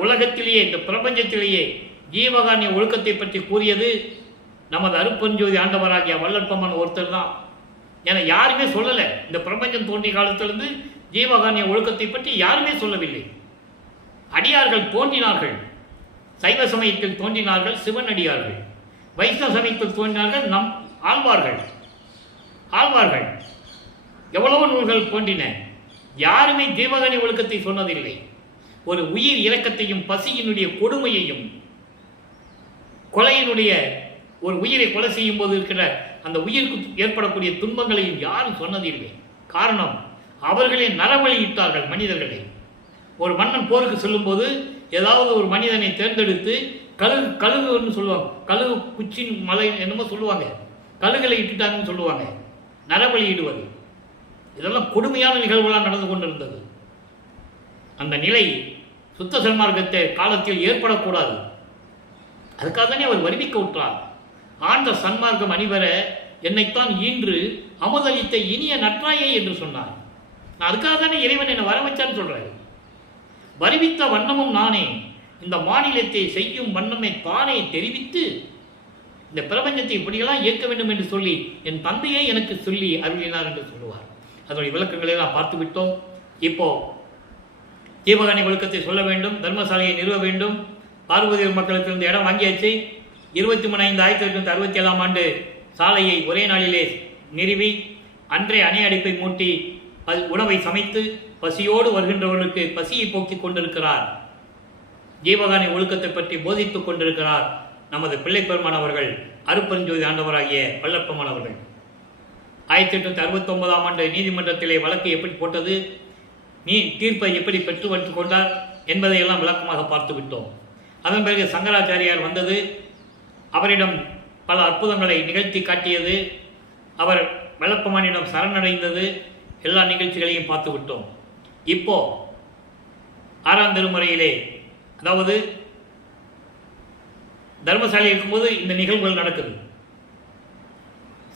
உலகத்திலேயே இந்த பிரபஞ்சத்திலேயே ஜீவகாருண்ய ஒழுக்கத்தை பற்றி கூறியது நமது அருட்பெருஞ்சோதி ஆண்டவராகிய வல்லற்பெருமான் ஒருத்தர் தான். ஏன்னா யாருமே சொல்லலை. இந்த பிரபஞ்சம் தோன்றிய காலத்திலிருந்து ஜீவகாருண்ய ஒழுக்கத்தை பற்றி யாருமே சொல்லவில்லை. அடியார்கள் தோன்றினார்கள். சைவ சமயத்தில் தோன்றினார்கள் சிவன் அடியார்கள். வைஷ்ணவ சமயத்தில் தோன்றினார்கள் நம் ஆழ்வார்கள். எவ்வளவோ நூல்கள் தோன்றின. யாருமே ஜீவகாருண்ய ஒழுக்கத்தை சொன்னதில்லை. ஒரு உயிர் இரக்கத்தையும் பசியினுடைய கொடுமையையும் கொலையினுடைய ஒரு உயிரை கொலை செய்யும் போது இருக்கிற அந்த உயிருக்கு ஏற்படக்கூடிய துன்பங்களையும் யாரும் சொன்னதில்லை. காரணம், அவர்களே நரவழியிட்டார்கள் மனிதர்களை. ஒரு மன்னன் போருக்கு செல்லும்போது ஏதாவது ஒரு மனிதனை தேர்ந்தெடுத்து கழுகுன்னு சொல்லுவாங்க, கழுகு குச்சின் மலை என்னமோ சொல்லுவாங்க, கழுகுகளை இட்டுட்டாங்கன்னு சொல்லுவாங்க. நரபலியிடுவது இதெல்லாம் கொடுமையான நிகழ்வுகளாக நடந்து கொண்டிருந்தது. அந்த நிலை சுத்த சன்மார்க்கத்தை காலத்தில் ஏற்படக்கூடாது. அதுக்காக தானே அவர் வருவிக்க விட்டார். ஆண்ட சன்மார்க்கம் அணிவர என்னைத்தான் ஈன்று அமுதளித்த இனிய நற்றாயே என்று சொன்னார். நான் அதுக்காக தானே இறைவன் என்னை வரவச்சான்னு சொல்றாரு. வருவித்த வண்ணமும் நானே, இந்த மாநிலத்தை செய்யும் வண்ணமை தானே தெரிவித்து இந்த பிரபஞ்சத்தை இப்படியெல்லாம் இயக்க வேண்டும் என்று சொல்லி என் தந்தையே எனக்கு சொல்லி அருளினார் என்று சொல்லுவார். அதனுடைய விளக்கங்களை நாம் பார்த்து விட்டோம். இப்போ ஜீவகாருண்ய ஒழுக்கத்தை சொல்ல வேண்டும், தர்மசாலையை நிறுவ வேண்டும். பார்வதி மக்களுக்கு இருந்த இடம் வாங்கியாச்சு. 23/5/1967 ஆண்டு சாலையை ஒரே நாளிலே நிறுவி அன்றே அணை அடைப்பை மூட்டி உணவை சமைத்து பசியோடு வருகின்றவர்களுக்கு பசியை போக்கிக் கொண்டிருக்கிறார். ஜீவகாருண்ய ஒழுக்கத்தை பற்றி போதித்துக் கொண்டிருக்கிறார் நமது பிள்ளை பெருமான் அவர்கள், அருட்பெருஞ்சோதி ஆண்டவராகிய வல்லற்பெருமான் அவர்கள். 1869ஆம் ஆண்டு நீதிமன்றத்திலே வழக்கு எப்படி போட்டது, தீர்ப்பை எப்படி பெற்று கொண்டார் என்பதையெல்லாம் விளக்கமாக பார்த்து விட்டோம். அதன் பிறகு சங்கராச்சாரியார் வந்தது, அவரிடம் பல அற்புதங்களை நிகழ்த்தி காட்டியது, அவர் வெள்ளப்பமானிடம் சரணடைந்தது, எல்லா நிகழ்ச்சிகளையும் பார்த்து விட்டோம். இப்போ 6ஆம் திருமுறையிலே, அதாவது தர்மசாலை இருக்கும்போது இந்த நிகழ்வுகள் நடக்குது.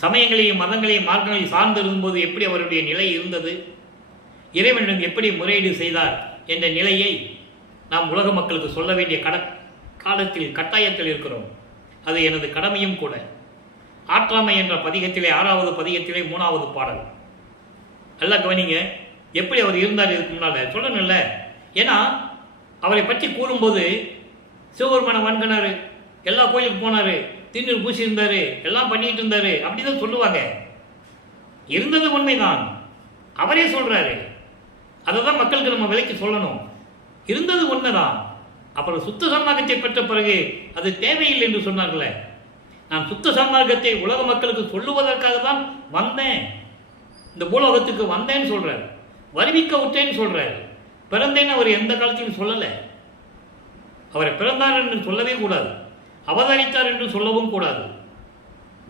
சமயங்களையும் மதங்களையும் மார்க்கங்களையும் சார்ந்து இருக்கும்போது எப்படி அவருடைய நிலை இருந்தது, இறைவனிடம் எப்படி முறையீடு செய்தார் என்ற நிலையை நாம் உலக மக்களுக்கு சொல்ல வேண்டிய காலத்தில் கட்டாயத்தில் இருக்கிறோம். அது எனது கடமையும் கூட. ஆற்றாமை என்ற பதிகத்திலே 6வது பதிகத்திலே 3வது பாடல். நல்லா கவனிங்க, எப்படி அவர் இருந்தார் இதுக்கு முன்னால் சொல்லணும்ல. ஏன்னா அவரை பற்றி கூறும்போது சிவபெருமான வணங்கினார், எல்லா கோயிலுக்கு போனார், திருநீர் பூசி இருந்தார், எல்லாம் பண்ணிட்டு இருந்தார் அப்படிதான் சொல்லுவாங்க. இருந்தது உண்மைதான், அவரே சொல்றாரு. அதை தான் மக்களுக்கு நம்ம விலைக்கு சொல்லணும். இருந்தது உண்மைதான். அப்புறம் சுத்த சன்மார்க்கத்தை பெற்ற பிறகு அது தேவையில்லை என்று சொன்னார்களே. நான் சுத்த சன்மார்க்கத்தை உலக மக்களுக்கு சொல்லுவதற்காக தான் வந்தேன், இந்த பூலோகத்துக்கு வந்தேன்னு சொல்றாரு, வருவிக்க விட்டேன்னு சொல்றாரு. பிறந்தேன்னு அவர் எந்த காலத்தையும் சொல்லலை. அவரை பிறந்தார் என்று சொல்லவே கூடாது, அவதரித்தார் என்று சொல்லவும் கூடாது.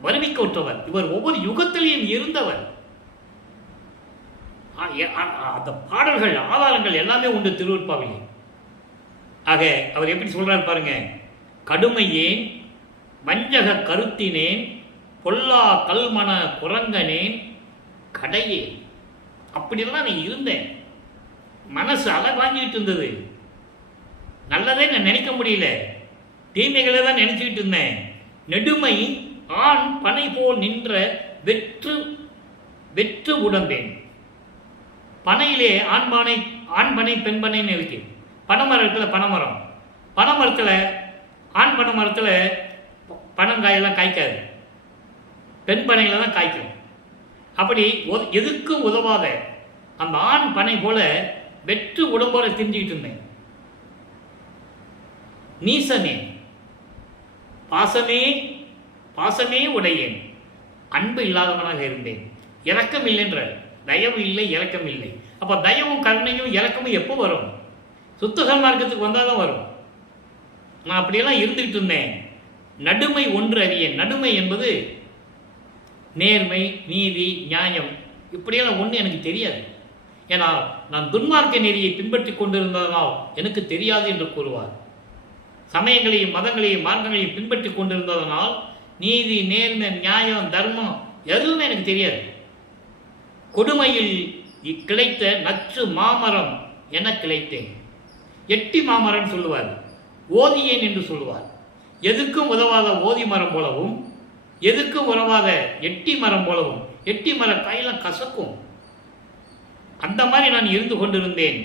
வருவிக்க விட்டவர் இவர், ஒவ்வொரு யுகத்திலையும் இருந்தவர். அந்த பாடல்கள் ஆதாரங்கள் எல்லாமே உண்டு திருவருட்பாவிலே. ஆக அவர் எப்படி சொல்றார் பாருங்க. கடுமையேன் வஞ்சக கருத்தினேன், பொல்லா கல்மன குரங்கனேன் கடையே. அப்படிலாம் நான் இருந்தேன், மனசு அலை வாங்கிட்டு இருந்தது, நல்லதே நான் நினைக்க முடியல, தீமைகளை தான் நினைச்சுக்கிட்டு இருந்தேன். நெடுமை ஆண் பனை போல் நின்ற வெற்று உடம்பேன். பனையிலே ஆண்பனை பெண்பனைன்னு இருக்கு. பனைமரம் இருக்குல்ல, பனைமரத்தில் ஆண் பனை மரத்தில் பனங்காயெல்லாம் காய்க்காது, பெண் பனையில் தான் காய்க்கும். அப்படி எதுக்கும் உதவாத அந்த ஆண் பனை போல வெற்று உடம்போட திரிஞ்சுக்கிட்டு இருந்தேன். நீசனே பாசமே உடையேன், அன்பு இல்லாதவனாக இருந்தேன். இரக்கம் இல்லைன்ற, தயவு இல்லை, இரக்கம் இல்லை. அப்போ தயவும் கருணையும் இரக்கமும் எப்போ வரும்? சுத்த சன்மார்க்கத்துக்கு வந்தால் தான் வரும். நான் அப்படியெல்லாம் இருந்துகிட்டு இருந்தேன். நடுமை ஒன்று அறியேன். நடுமை என்பது நேர்மை, நீதி, நியாயம், இப்படியெல்லாம் ஒன்று எனக்கு தெரியாது. ஏன்னா நான் துன்மார்க்க நெறியை பின்பற்றி கொண்டிருந்ததனால் எனக்கு தெரியாது என்று கூறுவார். சமயங்களையும் மதங்களையும் மார்க்கங்களையும் பின்பற்றி கொண்டிருந்ததனால் நீதி, நேர்மை, நியாயம், தர்மம் எதுவுமே எனக்கு தெரியாது. கொடுமையில் கிடைத்த நச்சு மாமரம் என கிளைத்தேன். எட்டி மாமரம் சொல்லுவார், ஓதியேன் என்று சொல்லுவார். எதுக்கும் உதவாத ஓதி மரம் போலவும், எதுக்கும் உதவாத எட்டி மரம் போலவும். எட்டி மர காயெல்லாம் கசக்கும், அந்த மாதிரி நான் இருந்து கொண்டிருந்தேன்.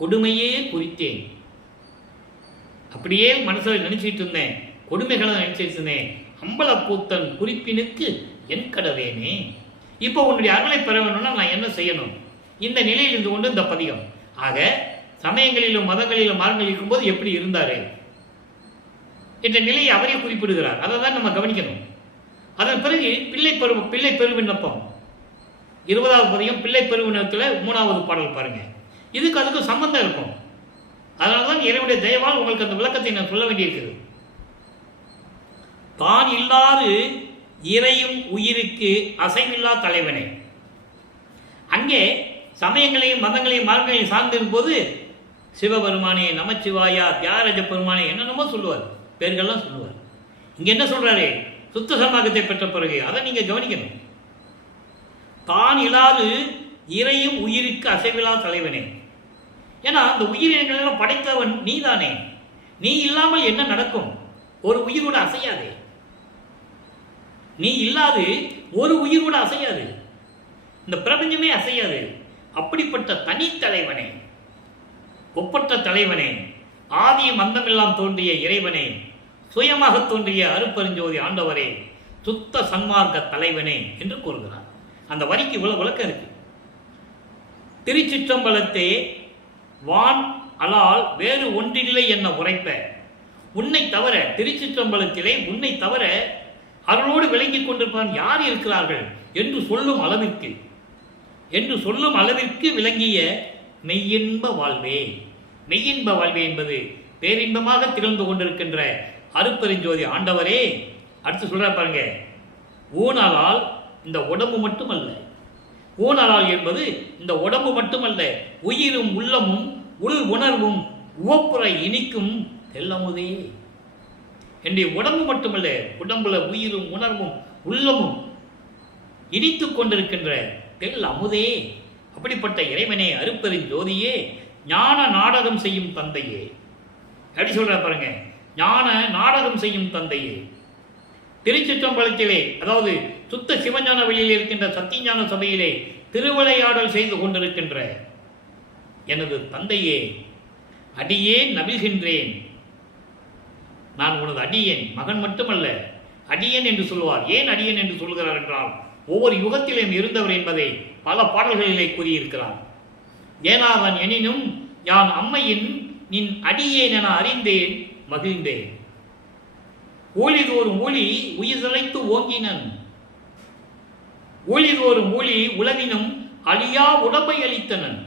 கொடுமையே குறித்தேன், அப்படியே மனசில் நினைச்சிட்டு இருந்தேன், கொடுமைகளை நினைச்சிட்டு இருந்தேன். அம்பலக்கூத்தன் குறிப்பினுக்கு என் கடவேனே. இப்போ உன்னுடைய அருளை பெற வேணும்னா நான் என்ன செய்யணும்? இந்த நிலையில் இருந்து கொண்டு இந்த பதிகம். ஆக சமயங்களிலும் மதங்களிலும் மார்க்கங்கள் இருக்கும்போது எப்படி இருந்தாரு என்ற நிலையை அவரே குறிப்பிடுகிறார். அதை தான் நம்ம கவனிக்கணும். அதன் பிறகு பிள்ளை பெருவிண்ணப்பம் 20வது பதிகம். பிள்ளை பெருவிண்ணத்தில் 3வது பாடல் பாருங்க. இதுக்கு அதுக்கு சம்பந்தம் இருக்கும். அதனால தான் இறைவனுடைய தயவால் உங்களுக்கு அந்த விளக்கத்தை நான் சொல்ல வேண்டியிருக்கிறது. தான் இல்லாது இறையும் உயிருக்கு அசைவில்லா தலைவனே. அங்கே சமயங்களையும் மதங்களையும் மார்க்கங்களையும் சார்ந்திருக்கும் போது சிவபெருமானே, நமச்சிவாயா, தியாகராஜ பெருமானே என்னென்னமோ சொல்லுவார், பேர்கள்லாம் சொல்லுவார். இங்க என்ன சொல்றாரு? சுத்த சன்மார்க்கத்தை பெற்ற பிறகு அதை நீங்க கவனிக்கணும். தான் இல்லாது இறையும் உயிருக்கு அசைவில்லா தலைவனே. ஏன்னா அந்த உயிரினங்களெல்லாம் படைத்தவன் நீதானே. நீ இல்லாமல் என்ன நடக்கும்? ஒரு உயிர் கூட அசையாது. நீ இல்லாது ஒரு உயிர் கூட அசையாது, இந்த பிரபஞ்சமே அசையாது. அப்படிப்பட்ட தனித்தலைவனே, ஒப்பற்ற தலைவனே, ஆதியும் அந்தமெல்லாம் தோன்றிய இறைவனே, சுயமாக தோன்றிய அருப்பெருஞ்சோதி ஆண்டவரே, சுத்த சன்மார்க்க தலைவனே என்று கூறுகிறார். அந்த வரிக்கு இவ்வளவு விளக்கம் இருக்கு. திருச்சிற்றம்பலத்தே வான் அலால் வேறு ஒன்றில்லை என்ன உரைப்ப. உன்னை தவிர, திருச்சிற்றம்பலத்திலே உன்னை தவிர அருளோடு விளங்கி கொண்டிருப்பான் யார் இருக்கிறார்கள் என்று சொல்லும் அளவிற்கு விளங்கிய மெய்யின்ப வாழ்வே. மெய்யின்ப வாழ்வே என்பது பேரின்பமாக திகழ்ந்து கொண்டிருக்கின்ற அருட்பெருஞ்சோதி ஆண்டவரே. அடுத்து சொல்ற பாருங்க, ஊனாலால் இந்த உடம்பு மட்டுமல்ல, ஊனாலால் என்பது இந்த உடம்பு மட்டுமல்ல, உயிரும் உள்ளமும் உள் உணர்வும் உவப்புற இனிக்கும் தெல்லமுதே. என்னுடைய உடம்பு மட்டுமல்ல, உடம்புல உயிரும் உணர்வும் உள்ளமும் இனித்து கொண்டிருக்கின்ற தெல் அமுதே. அப்படிப்பட்ட இறைவனே, அருட்பெருஞ்சோதியே, ஞான நாடகம் செய்யும் தந்தையே. எப்படி சொல்ற பாருங்க, ஞான நாடகம் செய்யும் தந்தையே. திருச்சிற்றம்பலத்திலே, அதாவது சுத்த சிவஞான வெளியில் இருக்கின்ற சத்தியஞான சபையிலே திருவிளையாடல் செய்து கொண்டிருக்கின்ற எனது தந்தையே, அடியேன் நபில்கின்றேன். நான் உனது அடியேன், மகன் மட்டுமல்ல, அடியேன் என்று சொல்வார். ஏன் அடியேன் என்று சொல்கிறார் என்றால், ஒவ்வொரு யுகத்திலும் இருந்தவர் என்பதை பல பாடல்களிலே கூறியிருக்கிறார். ஏனாவன் எனினும் யான் அம்மையின் நின் அடியேன் என அறிந்தேன் மகிழ்ந்தேன். ஊழிதோறும் ஊழி உயிர் தலைத்து ஓங்கினன், ஊழிதோறும் ஊழி உளவினும் அழியா உடம்பை அளித்தனன்.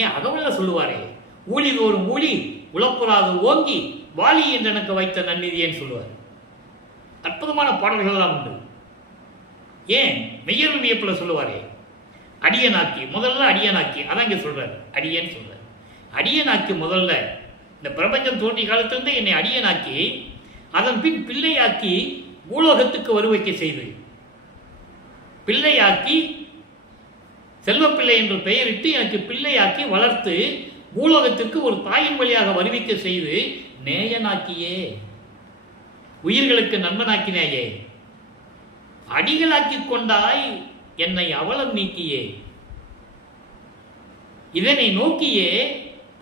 ஏன் அகவல்ல சொல்லுவாரே, ஊழிதோறும் ஊழி உழப்புறாது ஓங்கி வாலி என்று எனக்கு வைத்த நன்னிதியேன்னு சொல்லுவார். அற்புதமான பாடல்கள் எல்லாம் உண்டு. ஏன் மெய்யர் வியப்புல சொல்லுவாரே, அடியனாக்கி, முதல்ல அடியனாக்கி, அதான் இங்க சொல்றாரு, அடியேன்னு சொல்றாரு. அடியனாக்கி முதல்ல இந்த பிரபஞ்சம் தோன்றிய காலத்திலிருந்து என்னை அடியனாக்கி, அதன் பின் பிள்ளையாக்கி பூலோகத்துக்கு வருவைக்க செய்து, பிள்ளையாக்கி செல்வப்பிள்ளை என்று பெயரிட்டு எனக்கு பிள்ளையாக்கி வளர்த்து பூலோகத்திற்கு ஒரு தாயின் வழியாக வருவிக்க செய்து நேயனாக்கியே, உயிர்களுக்கு நண்பனாக்கினேயே, அடிகளாக்கி கொண்டாய் என்னை அவலம் நீக்கியே, இதனை நோக்கியே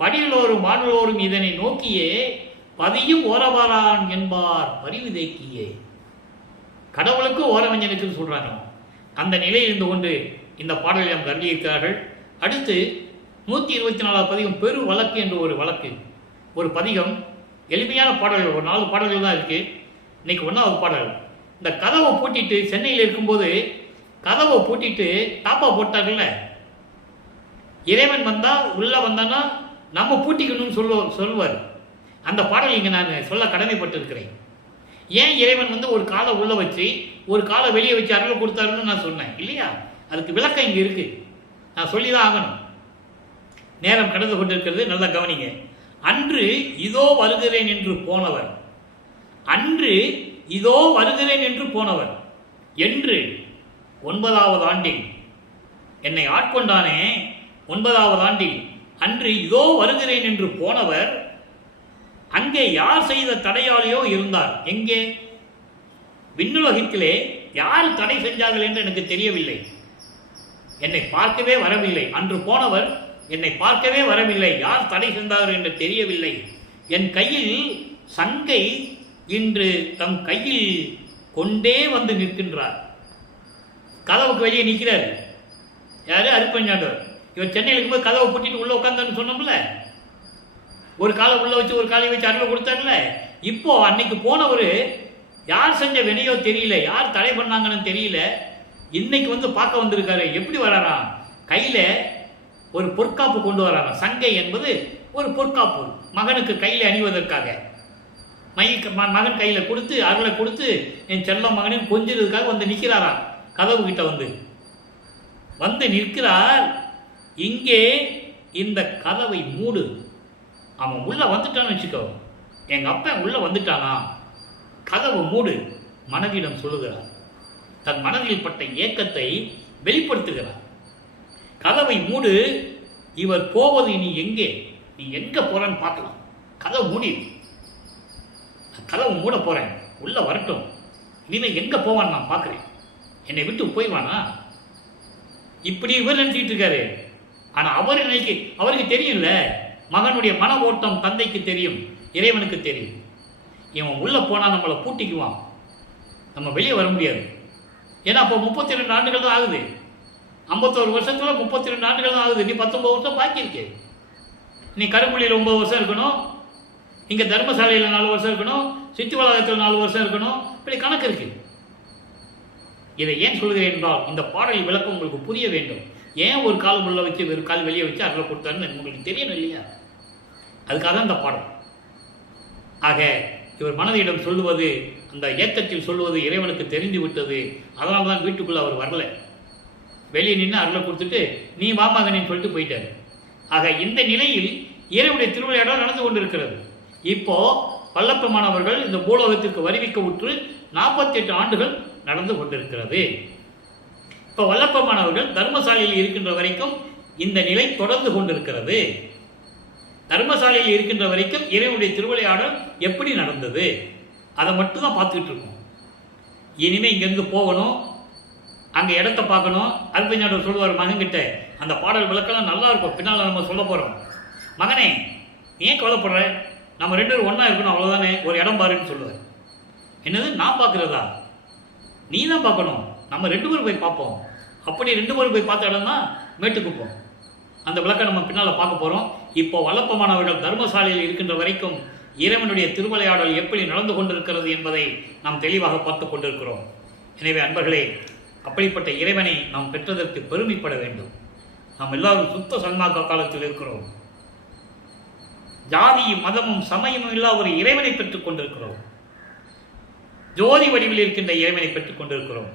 படிகளோரும் மாணவரோரும் இதனை நோக்கியே பதியும் ஓரவாரான் என்பார் பரிவு தேக்கியே. கடவுளுக்கு ஓரவஞ்சனுக்கு சொல்றாங்க. அந்த நிலையில் இருந்து கொண்டு இந்த பாடலை நாம் கருதியிருக்கிறார்கள். அடுத்து 124 பதிகம் பெரு வழக்கு என்று ஒரு வழக்கு, ஒரு பதிகம். எளிமையான பாடல்கள், ஒரு 4 பாடல்கள் தான் இருக்கு. இன்னைக்கு 1வது பாடல். இந்த கதவை பூட்டிட்டு, சென்னையில் இருக்கும்போது கதவை பூட்டிட்டு தாப்பா போட்டாங்கல்ல, இறைவன் வந்தா உள்ள வந்தானா நம்ம பூட்டிக்கணும்னு சொல்லுவார். அந்த பாடல் இங்கே நான் சொல்ல கடமைப்பட்டிருக்கிறேன். ஏன் இறைவன் வந்து ஒரு காலை உள்ள வச்சு ஒரு காலை வெளியே வச்சு அருள் கொடுத்தாருன்னு நான் சொன்னேன் இல்லையா? அதுக்கு விளக்கம் இங்கே இருக்கு, நான் சொல்லிதான் ஆகணும். நேரம் கடந்து கொண்டிருக்கிறது, நல்லா கவனிங்க. அன்று இதோ வருகிறேன் என்று போனவர், அன்று இதோ வருகிறேன் என்று போனவர் என்று 9வது ஆண்டில் என்னை ஆட்கொண்டானே, 9வது ஆண்டில் அன்று இதோ வருகிறேன் என்று போனவர் அங்கே யார் செய்த தடையாளியோ இருந்தார். எங்கே? விண்ணுலகத்திலே யார் தடை செஞ்சார்கள் என்று எனக்கு தெரியவில்லை. என்னை பார்க்கவே வரவில்லை. அன்று போனவர் என்னை பார்க்கவே வரவில்லை. யார் தடை சென்றார்கள் என்று தெரியவில்லை. என் கையில் சங்கை இன்று தம் கையில் கொண்டே வந்து நிற்கின்றார். கதவுக்கு வெளியே நிற்கிறார். யாரு? அருட்பெருஞ்சாண்டவர். இவர் சென்னையில் இருக்கும்போது கதவை பூட்டிட்டு உள்ள உட்காந்தான்னு சொன்னோம்ல, ஒரு காலை உள்ள வச்சு ஒரு காலை வச்சு அருளை கொடுத்தார்ல. இப்போ அன்னைக்கு போனவர் யார் செஞ்ச வினையோ தெரியல, யார் தடை பண்ணாங்கன்னு தெரியல. இன்னைக்கு வந்து பார்க்க வந்திருக்காரு. எப்படி வராராம்? கையில ஒரு பொற்காப்பு கொண்டு வராங்க. சங்கை என்பது ஒரு பொற்காப்பு, மகனுக்கு கையில் அணிவதற்காக. மகன் கையில கொடுத்து அருளை கொடுத்து என் செல்ல மகனையும் கொஞ்சிறதுக்காக வந்து நிற்கிறாராம். கதவு கிட்ட வந்து நிற்கிறார். இங்கே இந்த கதவை மூடு. அவன் உள்ள வந்துட்டான்னு வச்சுக்கோ, எங்க அப்பன் உள்ள வந்துட்டானா, கதவை மூடு மனைவியிடம் சொல்லுகிறார். தன் மனதில் பட்ட ஏக்கத்தை வெளிப்படுத்துகிறார். கதவை மூடு, இவர் போவது நீ எங்கே, நீ எங்க போறன்னு பார்க்கலாம். கதவை மூடி, கதவை மூட போறேன், உள்ள வரட்டும். இனிமே எங்க போவான்னு நான் பார்க்கிறேன், என்னை விட்டு போய்வானா? இப்படி இவர் நினைச்சிட்டு இருக்காரு. ஆனா அவர் அவருக்கு தெரியும்ல, மகனுடைய மன ஓட்டம் தந்தைக்கு தெரியும், இறைவனுக்கு தெரியும். இவன் உள்ள போனா நம்மளை பூட்டிக்குவான், நம்ம வெளியே வர முடியாது. ஏன்னா அப்போ 32 ஆண்டுகள் தான் ஆகுது. 51 வருஷத்துல 32 ஆண்டுகள் தான் ஆகுது. நீ 19 வருஷம் பாக்கி இருக்கு. நீ கருங்குழியில் 9 வருஷம் இருக்கணும், இங்க தர்மசாலையில் 4 வருஷம் இருக்கணும், சித்தி வளாகத்தில் 4 வருஷம் இருக்கணும். இப்படி கணக்கு இருக்கு. இதை ஏன் சொல்கிறேன் என்றால் இந்த பாடல் விளக்கம் உங்களுக்கு புரிய வேண்டும். ஏன் ஒரு கால் உள்ள வச்சு ஒரு கால் வெளியே வச்சு அருளை கொடுத்தாருன்னு உங்களுக்கு தெரியணும் இல்லையா? அதுக்காக தான் இந்த பாடல். ஆக இவர் மனதிடம் சொல்லுவது, அந்த ஏத்தத்தில் சொல்லுவது இறைவனுக்கு தெரிந்து விட்டது. அதனால தான் வீட்டுக்குள்ளே அவர் வரல, வெளியே நின்று அருளை கொடுத்துட்டு நீ வாமாகனின்னு சொல்லிட்டு போயிட்டார். ஆக இந்த நிலையில் இறைவனுடைய திருவிளையாடல் நடந்து கொண்டிருக்கிறது. இப்போ வல்லப்பமானவர்கள் இந்த பூலோகத்திற்கு வருவிக்க உற்று 48 ஆண்டுகள் நடந்து கொண்டிருக்கிறது. இப்போ வல்லப்பமானவர்கள் தர்மசாலையில் இருக்கின்ற வரைக்கும் இந்த நிலை தொடர்ந்து கொண்டிருக்கிறது. தர்மசாலையில் இருக்கின்ற வரைக்கும் இறைவனுடைய திருவிளையாடல் எப்படி நடந்தது அதை மட்டும் தான் பார்த்துக்கிட்டு இருக்கோம். இனிமேல் இங்கேருந்து போகணும், அங்கே இடத்த பார்க்கணும். அருப்பஞ்சாண்டவர் சொல்லுவார் மகன்கிட்ட, அந்த பாடல் விளக்கெல்லாம் நல்லா இருக்கும், பின்னால் நம்ம சொல்ல போகிறோம். மகனே ஏன் கவலைப்படுற, நம்ம 2 பேரும் ஒன்றா இருக்கணும், அவ்வளோதானே, ஒரு இடம் பாருன்னு சொல்லுவார். என்னது நான் பார்க்குறதா? நீ தான் பார்க்கணும், நம்ம 2 பேரும் போய் பார்ப்போம். அப்படி 2 பேரும் போய் பார்த்த இடம் தான் மேட்டுக்குப்போம். அந்த விளக்கம் நம்ம பின்னால் பார்க்க போகிறோம். இப்போ வல்லப்பமானவர்கள் தர்மசாலையில் இருக்கின்ற வரைக்கும் இறைவனுடைய திருவிளையாடல் எப்படி நடந்து கொண்டிருக்கிறது என்பதை நாம் தெளிவாக பார்த்து கொண்டிருக்கிறோம். எனவே அன்பர்களே, அப்படிப்பட்ட இறைவனை நாம் பெற்றதற்கு பெருமைப்பட வேண்டும். நாம் எல்லாரும் சுத்த சன்மார்க்க காலத்தில் இருக்கிறோம். ஜாதியும் மதமும் சமயமும் இல்லா ஒரு இறைவனை பெற்றுக் கொண்டிருக்கிறோம். ஜோதி வடிவில் இருக்கின்ற இறைவனை பெற்றுக் கொண்டிருக்கிறோம்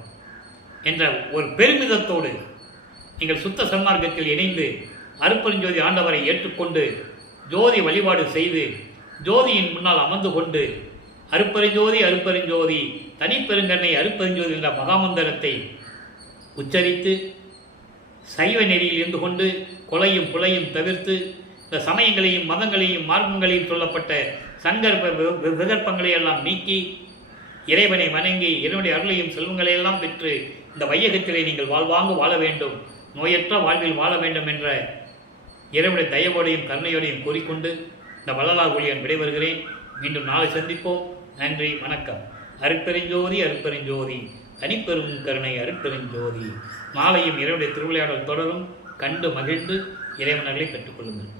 என்ற ஒரு பெருமிதத்தோடு நீங்கள் சுத்த சன்மார்க்கத்தில் இணைந்து அருட்பெருஞ்சோதி ஆண்டவரை ஏற்றுக்கொண்டு ஜோதி வழிபாடு செய்து ஜோதியின் முன்னால் அமர்ந்து கொண்டு அருட்பெருஞ்சோதி அருட்பெருஞ்சோதி தனிப்பெருங்கண்ணை அருட்பெருஞ்சோதி என்ற மகாமந்திரத்தை உச்சரித்து சைவ நெறியில் இருந்து கொண்டு கொலையும் புலையும் தவிர்த்து இந்த சமயங்களையும் மதங்களையும் மார்க்கங்களையும் சொல்லப்பட்ட சங்கற்ப விகற்பங்களை எல்லாம் நீக்கி இறைவனை வணங்கி இறைவனுடைய அருளையும் செல்வங்களை எல்லாம் பெற்று இந்த வையகத்திலே நீங்கள் வாழ்வாங்கு வாழ வேண்டும், நோயற்ற வாழ்வில் வாழ வேண்டும் என்ற இறைவனுடைய தயவோடையும் கருணையோடையும் கூறிக்கொண்டு இந்த வள்ளலார் ஊழியன் விடைபெறுகிறேன். மீண்டும் நாளை சந்திப்போம். நன்றி, வணக்கம். அருட்பெருஞ்சோதி அருட்பெருஞ்சோதி தனிப்பெரும் கருணை அருட்பெருஞ்சோதி. நாளையும் இறைவனுடைய திருவிளையாடல் தொடரும். கண்டு மகிழ்ந்து இறைவனர்களை பெற்றுக்கொள்ளுங்கள்.